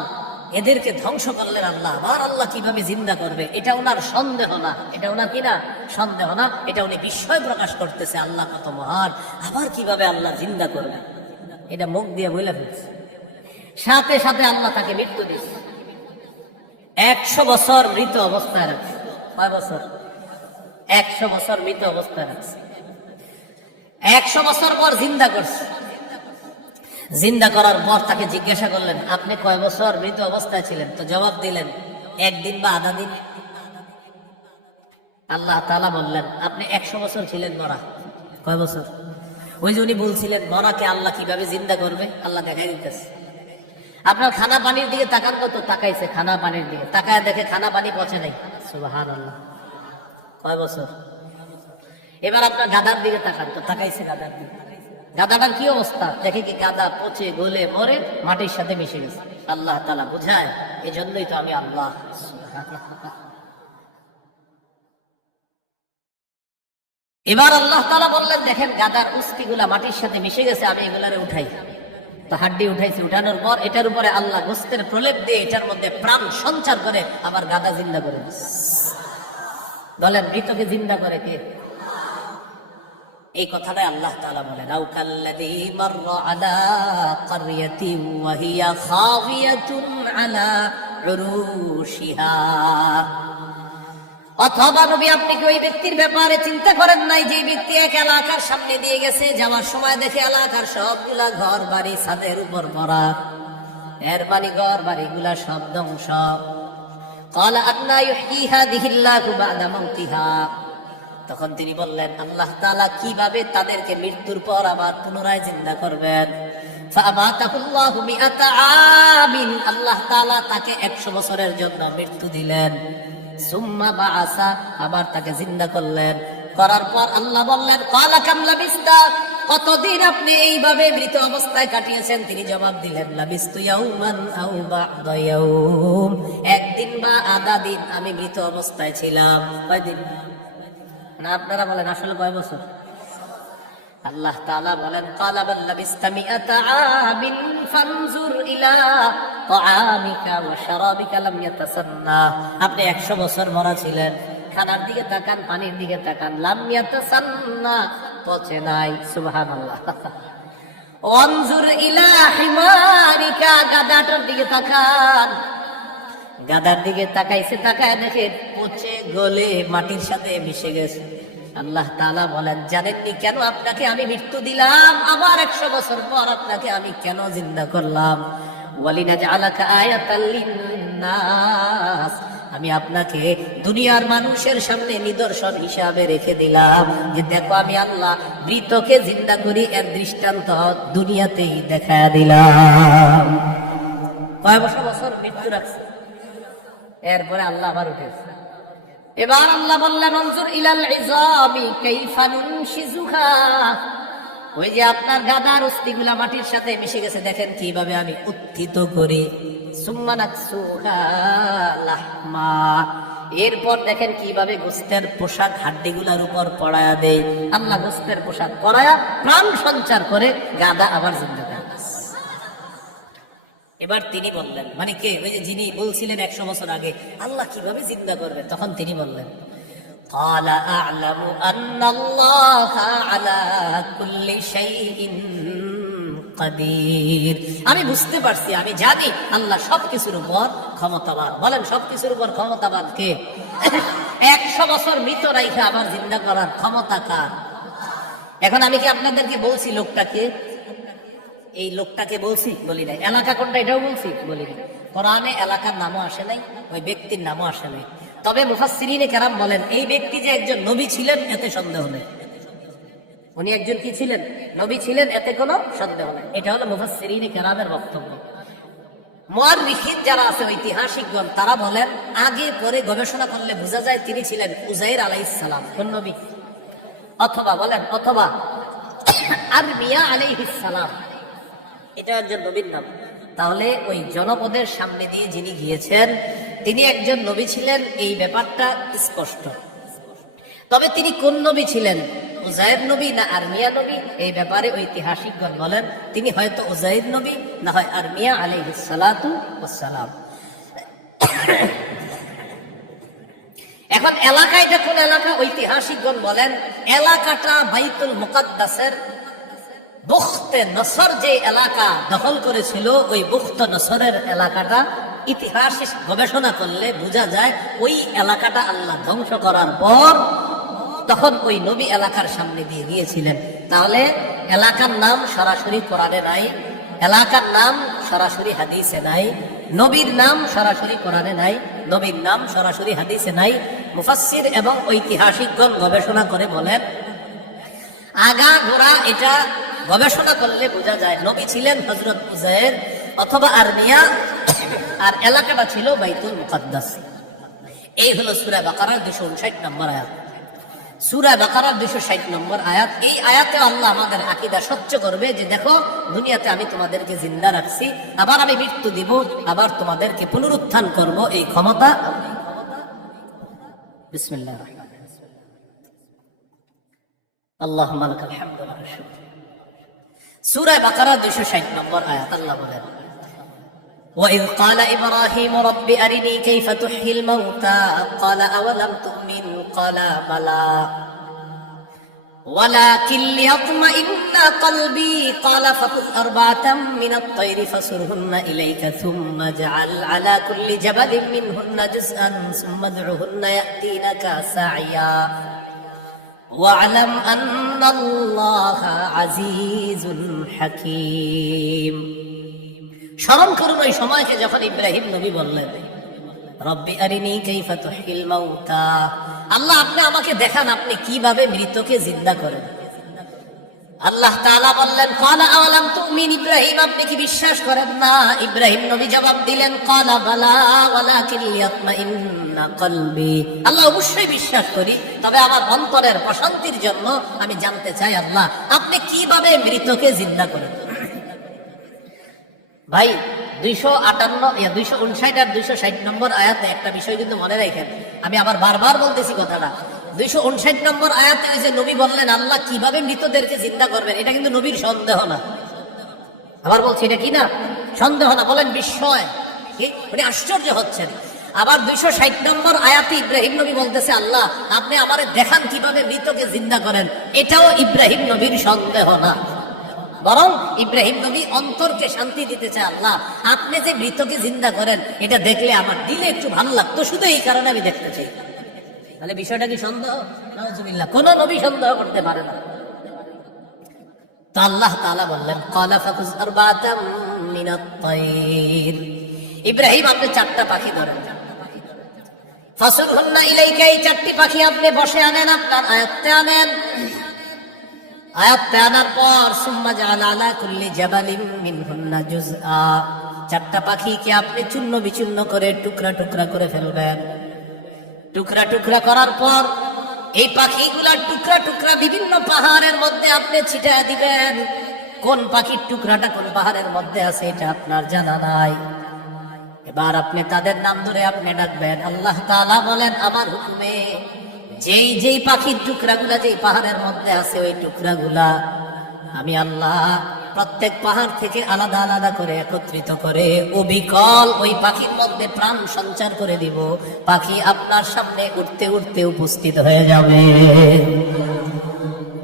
এদেরকে ধ্বংস করলেন আল্লাহ, আবার আল্লাহ কিভাবে জিন্দা করবে, এটা ওনার সন্দেহ না, এটা ওনার কিনা সন্দেহ না, এটা উনি বিস্ময় প্রকাশ করতেছে, আল্লাহ কত মহান, আবার কিভাবে আল্লাহ জিন্দা করবে, এটা মুখ দিয়ে বলে ফেলছে। সাথে সাথে আল্লাহ তাকে মৃত্যু দিচ্ছে। 100 বছর মৃত অবস্থায় রাখছে। কয় বছর? 100 বছর মৃত অবস্থায় রাখছে। 100 বছর পর জিন্দা করছে। জিন্দা করার পর তাকে জিজ্ঞাসা করলেন, আপনি কয় বছর মৃত অবস্থায় ছিলেন? তো জবাব দিলেন, 1 দিন বা আধা দিন। আল্লাহ তাআলা বললেন, আপনি 100 বছর ছিলেন মরা। কয় বছর? ওই যে উনি বলছিলেন মরাকে আল্লাহ কিভাবে জিন্দা করবে, আল্লাহ দেখাই দিতেছে। আপনার খানা পানির দিকে তাকান, তো তাকাইছে খানা পানির দিকে, তাকায় দেখে খানা পানি পচে নাই। সুবহানাল্লাহ। কয় বছর? এবার আপনার গাদার দিকে তাকান, তো তাকাইছে গাদার দিকে, গাদাটার কি অবস্থা দেখে, কি গাদা পচে গলে মরে মাটির সাথে মিশে গেছে। আল্লাহ তাআলা বুঝায়, এই জন্যই তো আমি আল্লাহ। এবার আল্লাহ তাআলা বললেন, দেখেন গাদার উস্তি গুলা মাটির সাথে মিশে গেছে, আমি এগুলারে উঠাই। তো হাড্ডি উঠাইছি, উঠানোর পর এটার উপরে আল্লাহ গোস্তের প্রলেপ দিয়ে এটার মধ্যে প্রাণ সঞ্চার করে আবার গাদা জিন্দা করে। বলেন, মৃতকে জিন্দা করে কে? এই কথাটাই আল্লাহ তাআলা বলেন, আও কাল্লাযী মাররা আলা ক্বরিয়াতিন ওয়া হিয়া খাবিয়াতুন আলা উরুশিহা। অথবা নবী, আপনি কি ওই ব্যক্তির ব্যাপারে চিন্তা করেন নাই, যে ব্যক্তি এক এলাকার সামনে দিয়ে গেছে, যাওয়ার সময় দেখে এলাকার সবগুলা ঘর বাড়ি ছাদের উপর ভরা, এর মানে ঘর বাড়িগুলা সব ধ্বংস। ক্বালা আন্না ইউহয়ী হাযিহিল্লাহু বা'দা মাউতিহা। তখন তিনি বললেন, আল্লাহ তাআলা কিভাবে তাদেরকে মৃত্যুর পর আবার পুনরায় জিন্দা করবেন। ফাআমাতাহুল্লাহু মিআতা আমিন। আল্লাহ তাআলা তাকে 100 বছরের জন্য মৃত্যু দিলেন। সুম্মা বাআসা, আবার তাকে জিন্দা করলেন। করার পর আল্লাহ বললেন, ক্বালা কাম লাবিস্তা। কতদিন আপনি এইভাবে মৃত অবস্থায় কাটিয়েছেন? তিনি জবাব দিলেন, লাবিস্তু ইয়াওমান আও বা'দা ইয়াওম। 1 দিন বা আধা দিন আমি মৃত অবস্থায় ছিলাম। কয় দিন? না, আপনারা বলেন আসলে কয় বছর? আল্লাহ তাআলা বলেন, ক্বালা বাল লাবিস্তা মিআতা আমিন ফানজুর ইলা তাআমিকা ওয়া শারাবিকা লাম ইয়াতাসান্না। আপনি 100 বছর মরা ছিলেন, খানার দিকে তাকান, পানির দিকে তাকান, লাম ইয়াতাসান্না, পচে নাই। সুবহানাল্লাহ। ওয়ানজুর ইলা হিমারিকা, গাদাটার দিকে তাকান, গাদার দিকে তাকাইছে, তাকায় দেখে পচে গলে মাটির সাথে মিশে গেছে। আল্লাহ তাআলা বলেন, জানেননি কেন আপনাকে আমি মৃত্যু দিলাম, আবার 100 বছর পর আপনাকে আমি কেন জিন্দা করলাম? ওয়ালিনাজআলাকা আয়াতাল লিন্নাস। আমি আপনাকে দুনিয়ার মানুষের সামনে নিদর্শন হিসাবে রেখে দিলাম, যে দেখো আমি আল্লাহ মৃতকে জিন্দা করি, এর দৃষ্টান্ত দুনিয়াতেই দেখায়া দিলাম। কয় বছর মৃত্যু রাখছে, এরপরে আল্লাহ আবার উঠেছে। এবার আল্লাহ বললেন, আনজুর ইলাল ইযামি কাইফা নুনশিজুহা। ওই যে আপনার গাদার অস্থিগুলা মাটির সাথে মিশে গেছে, দেখেন কিভাবে আমি উত্থিত করি। সুম্মা নাকসুহা লাহমা। এরপর দেখেন কিভাবে গোস্তের পোশাক হাড্ডিগুলার উপর পড়ায়া দেয়। আল্লাহ গোস্তের পোশাক পড়ায়া প্রাণ সঞ্চার করে গাদা আবার জিন্দা করে। এবার তিনি বললেন, মানে কে? ওই যে যিনি বলছিলেন 100 বছর আগে আল্লাহ কিভাবে জিন্দা করবে, তখন তিনি বললেন, ক্বালা আ'লামু আন্নাল্লাহা আলা কুল্লি শাইইন কাদির। আমি বুঝতে পারছি, আমি জানি আল্লাহ সবকিছুর উপর ক্ষমতাবান। বলেন, সবকিছুর উপর ক্ষমতাবান কে? 100 বছর মৃত রাইখা আবার জিন্দা করার ক্ষমতা কার? এখন আমি কি আপনাদেরকে বলছি লোকটাকে? এই লোকটাকে বলছি? বলি নাই। এলাকা কোনটা এটাও বলছি? বলি নাই। কোরআনে এলাকার নামও আসে নাই, ওই ব্যক্তির নামও আসে নাই। তবে মুফাসসিরিনে কেরাম বলেন, এই ব্যক্তি যে একজন নবী ছিলেন এতে সন্দেহ নেই। উনি একজন কি ছিলেন? নবী ছিলেন, এতে কোনো সন্দেহ নেই। এটা হলো মুফাসসিরিনে কেরামের বক্তব্য। মুআররিখিন যারা আছে, ঐতিহাসিকগণ, তারা বলেন আগে পরে গবেষণা করলে বোঝা যায় তিনি ছিলেন উযাইর আলাইহিস সালাম, কোন নবী? অথবা বলেন, অথবা আরমিয়া আলাইহিস সালাম, এটা একজন নবীর নাম। তাহলে ওই জনপদের সামনে দিয়ে যিনি গিয়েছেন তিনি একজন নবী ছিলেন, এই ব্যাপারটা স্পষ্ট। তবে তিনি কোন নবী ছিলেন, উজাইর নবী না আরমিয়া নবী, এই ব্যাপারে ঐতিহাসিকগণ বলেন তিনি হয়তো উজাইর নবী, না হয় আরমিয়া আলাইহিস সালাতু ওয়াস সালাম। এখন এলাকা, এটা কোন এলাকা? ঐতিহাসিকগণ বলেন এলাকাটা বাইতুল মুকাদ্দাসের বুখতে নসর যে এলাকা দখল করেছিল, ওই বুখতে নসরের এলাকাটা ইতিহাস গবেষণা করলে বোঝা যায় ওই এলাকাটা আল্লাহ ধ্বংস করার পর তখন ওই নবী এলাকার সামনে দিয়ে গিয়েছিলেন। তাহলে এলাকার নাম সরাসরি কোরআনে নাই, এলাকার নাম সরাসরি হাদিসে নাই, নবীর নাম সরাসরি কোরআনে নাই, নবীর নাম সরাসরি হাদিসে নাই। মুফাসসির এবং ঐতিহাসিকগণ গবেষণা করে বলেন আগা গোড়া এটা গবেষণা করলে বোঝা যায় নবী ছিলেন হযরত উজাইর অথবা আরমিয়া, আর এলাকাটা ছিল বাইতুল মুকাদ্দাস। এই হলো সূরা বাকারার 259 নম্বর আয়াত। সূরা বাকারার 260 নম্বর আয়াত। এই আয়াতে আল্লাহ আমাদের আকীদা স্বচ্ছ করবে যে দেখো, দুনিয়াতে আমি তোমাদেরকে জিন্দা রাখছি, আবার আমি মৃত্যু দিব, আবার তোমাদেরকে পুনরুত্থান করব, এই ক্ষমতা। বিসমিল্লাহির রহমানির রহিম। আল্লাহুম্মা লাকাল হামদু ওয়া লাকাল শুকর। সূরা বাকারা 260 নম্বর আয়াত আল্লাহ বলেন وَإِذْ قَالَ إِبْرَاهِيمُ رَبِّ أَرِنِي كَيْفَ تُحْيِي الْمَوْتَى قَالَ أَوَلَمْ تُؤْمِنْ قَالَ بَلَى وَلَكِنْ لِيَطْمَئِنَّ قَلْبِي قَالَ فَخُذْ أَرْبَعَةً مِنَ الطَّيْرِ فَصُرْهُنَّ إِلَيْكَ ثُمَّ اجْعَلْ عَلَى كُلِّ جَبَلٍ مِنْهُنَّ جُزْءًا ثُمَّ ادْعُهُنَّ يَأْتِينَكَ سَعْيًا وَاعْلَمْ أَنَّ اللَّهَ عَزِيزٌ حَكِيمٌ। স্মরণ করুন ওই সময়কে যখন ইব্রাহিম নবী বললেন রব্বি আরিনি কাইফা তুহয়িল মাউতা, আল্লাহ আপনি আমাকে দেখান আপনি কিভাবে মৃতকে জিন্দা করেন। আল্লাহ তাআলা বললেন ক্বালা আওয়ালাম তুমিন, ইব্রাহিম আপনি কি বিশ্বাস করেন না? ইব্রাহিম নবী জবাব দিলেন ক্বালা বালা ওয়ালাকিন লিয়াতমাইন্না কলবি, আল্লাহ অবশ্যই বিশ্বাস করি, তবে আমার অন্তরের প্রশান্তির জন্য আমি জানতে চাই আল্লাহ আপনি কিভাবে মৃতকে জিন্দা করেন। ভাই 259 আর 260 নম্বর আয়াতে একটা বিষয় কিন্তু মনে রাখেন, আমি আবার বারবার বলতেছি কথাটা। 259 নম্বর আয়াতে ওই যে নবী বললেন আল্লাহ কিভাবে মৃতদেরকে জিন্দা করবেন, এটা কিন্তু নবীর সন্দেহ না। আবার বলছি এটা কি না? সন্দেহ না, বলেন বিস্ময়, উনি আশ্চর্য হচ্ছেন। আবার 260 নম্বর আয়াতে ইব্রাহিম নবী বলতেছে আল্লাহ আপনি আমারে দেখান কিভাবে মৃতকে জিন্দা করেন, এটাও ইব্রাহিম নবীর সন্দেহ না, বরং ইব্রাহিম নবী অন্তরকে শান্তি দিতে চায় আল্লাহ আপনি যে মৃতকে জিন্দা করেন এটা দেখলে আমার দিলে একটু ভালো লাগতো, শুধু এই কারণে আমি দেখতে চাই। তাহলে বিষয়টা কি সন্দেহ? নাউযুবিল্লাহ, কোন নবী সন্দেহ করতে পারে না। তো আল্লাহ তাআলা বললেন ক্বালা ফাকুজ আরবাতাম মিনাত তায়র, ইব্রাহিম আপনি 4টা পাখি ধরেন, ফাসুরহুন্না ইলাইকা, এই 4টি পাখি আপনি বসে আনেন, আপনার আয়াতে আনেন, আয়াতে আনার পর সুম্মা জাআল আলা কুল্লি জাবালিন মিনহুন্না জুজআ, 4টা পাখিকে আপনি চূর্ণ বিচূর্ণ করে টুকরা টুকরা করে ফেলবেন। টুকরা টুকরা করার পর এই পাখিগুলা টুকরা টুকরা বিভিন্ন পাহাড়ের মধ্যে আপনি ছিটিয়ে দিবেন। কোন পাখির টুকরাটা কোন পাহাড়ের মধ্যে আছে এটা আপনার জানা নাই। এবার আপনি তাদের নাম ধরে আপনি ডাকবেন। আল্লাহ তাআলা বলেন আমার হুকুমে যেই যেই পাখির টুকরাগুলা যেই পাহাড়ের মধ্যে আছে ওই টুকরাগুলা আমি আল্লাহ প্রত্যেক পাহাড় থেকে আলাদা আলাদা করে একত্রিত করে অবিকল ওই পাখির মধ্যে প্রাণ সঞ্চার করে দিব। পাখি আপনার সামনে উঠতে উঠতে উপস্থিত হয়ে যাবে।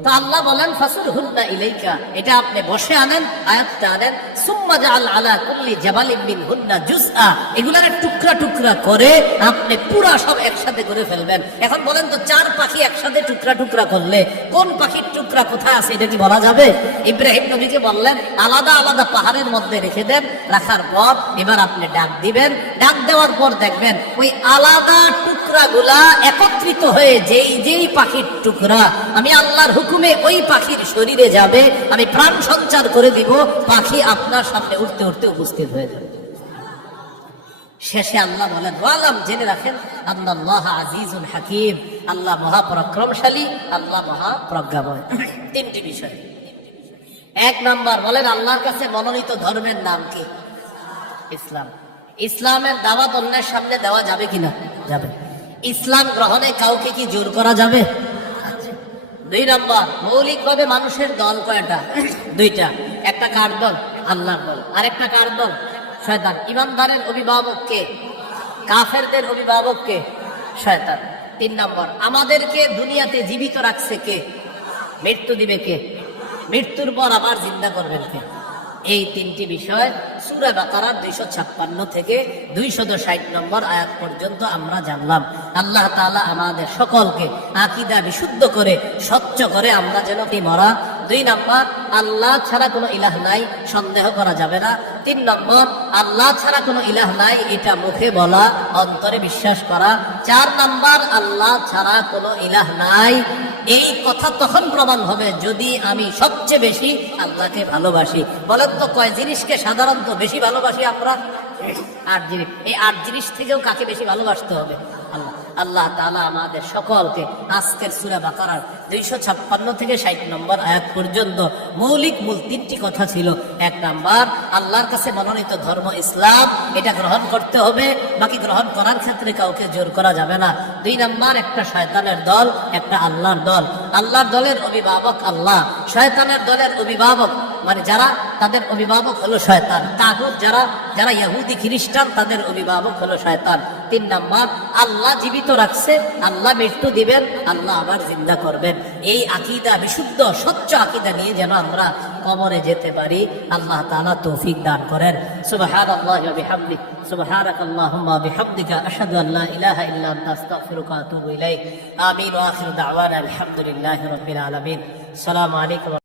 তো আল্লাহ বলেন ফাসুরহুন্না ইলাইকা, এটা আপনি বসে আনেন, আয়াতটা আনেন, সুম্মা জাআল আলা কুল্লি জাবালিন মিনহুন্না জুজআ, এগুলার টুকরা টুকরা করে আপনি পুরা সব একসাথে করে ফেলবেন। এখন বলেন তো 4 পাখি একসাথে টুকরা টুকরা করলে কোন পাখির টুকরা কোথায় আছে এটা কি বলা যাবে? ইব্রাহিম নবীকে বললেন আলাদা আলাদা পাহাড়ের মধ্যে রেখে দেন, রাখার পর এবার আপনি ডাক দিবেন। ডাক দেওয়ার পর দেখবেন ওই আলাদা টুকরাগুলা একত্রিত হয়ে যেই যেই পাখির টুকরা আমি আল্লাহর হুকুমে ওই পাখির শরীরে যাবে, আমি প্রাণ সঞ্চার করে দিব, পাখি আপনার সামনে উঠতে উঠতে উপস্থিত হয়ে যাবে। শেষে আল্লাহ বলেন ওয়ালাম, জেনে রাখেন আল্লাহ আজিজুল হাকিম, আল্লাহ মহাপরাক্রমশালী, আল্লাহ মহাপ্রজ্ঞাময়। 3টি বিষয়। 1 নাম্বার বলেন আল্লাহর কাছে মনোনীত ধর্মের নাম কি? ইসলাম। ইসলামের দাওয়াত অন্যের সামনে দেওয়া যাবে কিনা? যাবে। ইসলাম গ্রহণে কাউকে কি জোর করা যাবে? 2 নম্বর, মৌলিকভাবে মানুষের দল কয়টা? 2টা। একটা কার দল? আল্লাহর দল। আর একটা কার দল? শয়তান। ইমানদারের অভিভাবক কে? কাফেরদের অভিভাবক কে? শয়তান। 3 নম্বর, আমাদেরকে দুনিয়াতে জীবিত রাখছে কে? মৃত্যু দিবে কে? মৃত্যুর পর আবার জিন্দা করবেন কে? এই 3টি বিষয় সূরা বাকারার 256 থেকে 260 নম্বর আয়াত পর্যন্ত আমরা জানলাম। আল্লাহ তাআলা আমাদের সকলকে আকীদা বিশুদ্ধ করে স্বচ্ছ করে আমরা যেন মরা। 2 নম্বর, আল্লাহ ছাড়া কোনো ইলাহ নাই, সন্দেহ করা যাবে না। 3 নম্বর, আল্লাহ ছাড়া কোনো ইলাহ নাই, এটা মুখে বলা, অন্তরে বিশ্বাস করা। 4 নম্বর, আল্লাহ ছাড়া কোনো ইলাহ নাই, এই কথা তখন প্রমাণ হবে যদি আমি সবচেয়ে বেশি আল্লাহকে ভালোবাসি। বলেন তো কয় জিনিসকে সাধারণত বেশি ভালোবাসি আমরা? 8 জিনিস। এই 8 জিনিস থেকেও কাকে বেশি ভালোবাসতে হবে? আল্লাহ। আল্লাহ তাআলা আমাদের সকলকে আজকের সূরা বাকারার 256 থেকে 60 নম্বর আয়াত পর্যন্ত মূল 3টি কথা ছিল। 1 নাম্বার, আল্লাহর কাছে মনোনীত ধর্ম ইসলাম, এটা গ্রহণ করতে হবে, বাকি গ্রহণ করার ক্ষেত্রে কাউকে জোর করা যাবে না। 2 নাম্বার, একটা শয়তানের দল, একটা আল্লাহর দল। আল্লাহর দলের অভিভাবক আল্লাহ, শয়তানের দলের অভিভাবক মানে যারা, তাদের অভিভাবক হলো শয়তান। তাগুত যারা ইহুদি খ্রিস্টান, তাদের অভিভাবক হলো শয়তান। 3 নাম্বার, আল্লাহ জীবিত রাখছে, আল্লাহ মৃত্যু দিবেন, আল্লাহ আবার জিন্দা করবেন। এই আকীদা বিশুদ্ধ স্বচ্ছ আকীদা নিয়ে যেন আমরা কবরে যেতে পারি, আল্লাহ তাআলা তৌফিক দান করেন। সুবহানাল্লাহি ওয়া বিহামদিহি, সুবহানাকাল্লাহুম্মা ওয়া বিহামদিকা, আশহাদু আল্লা ইলাহা ইল্লা আনতা, আস্তাগফিরুকা ওয়া আতুবু ইলাইক। আমিন ওয়া আখিরু দাওয়ানা আলহামদুলিল্লাহি রাব্বিল আলামিন। আসসালামু আলাইকুম।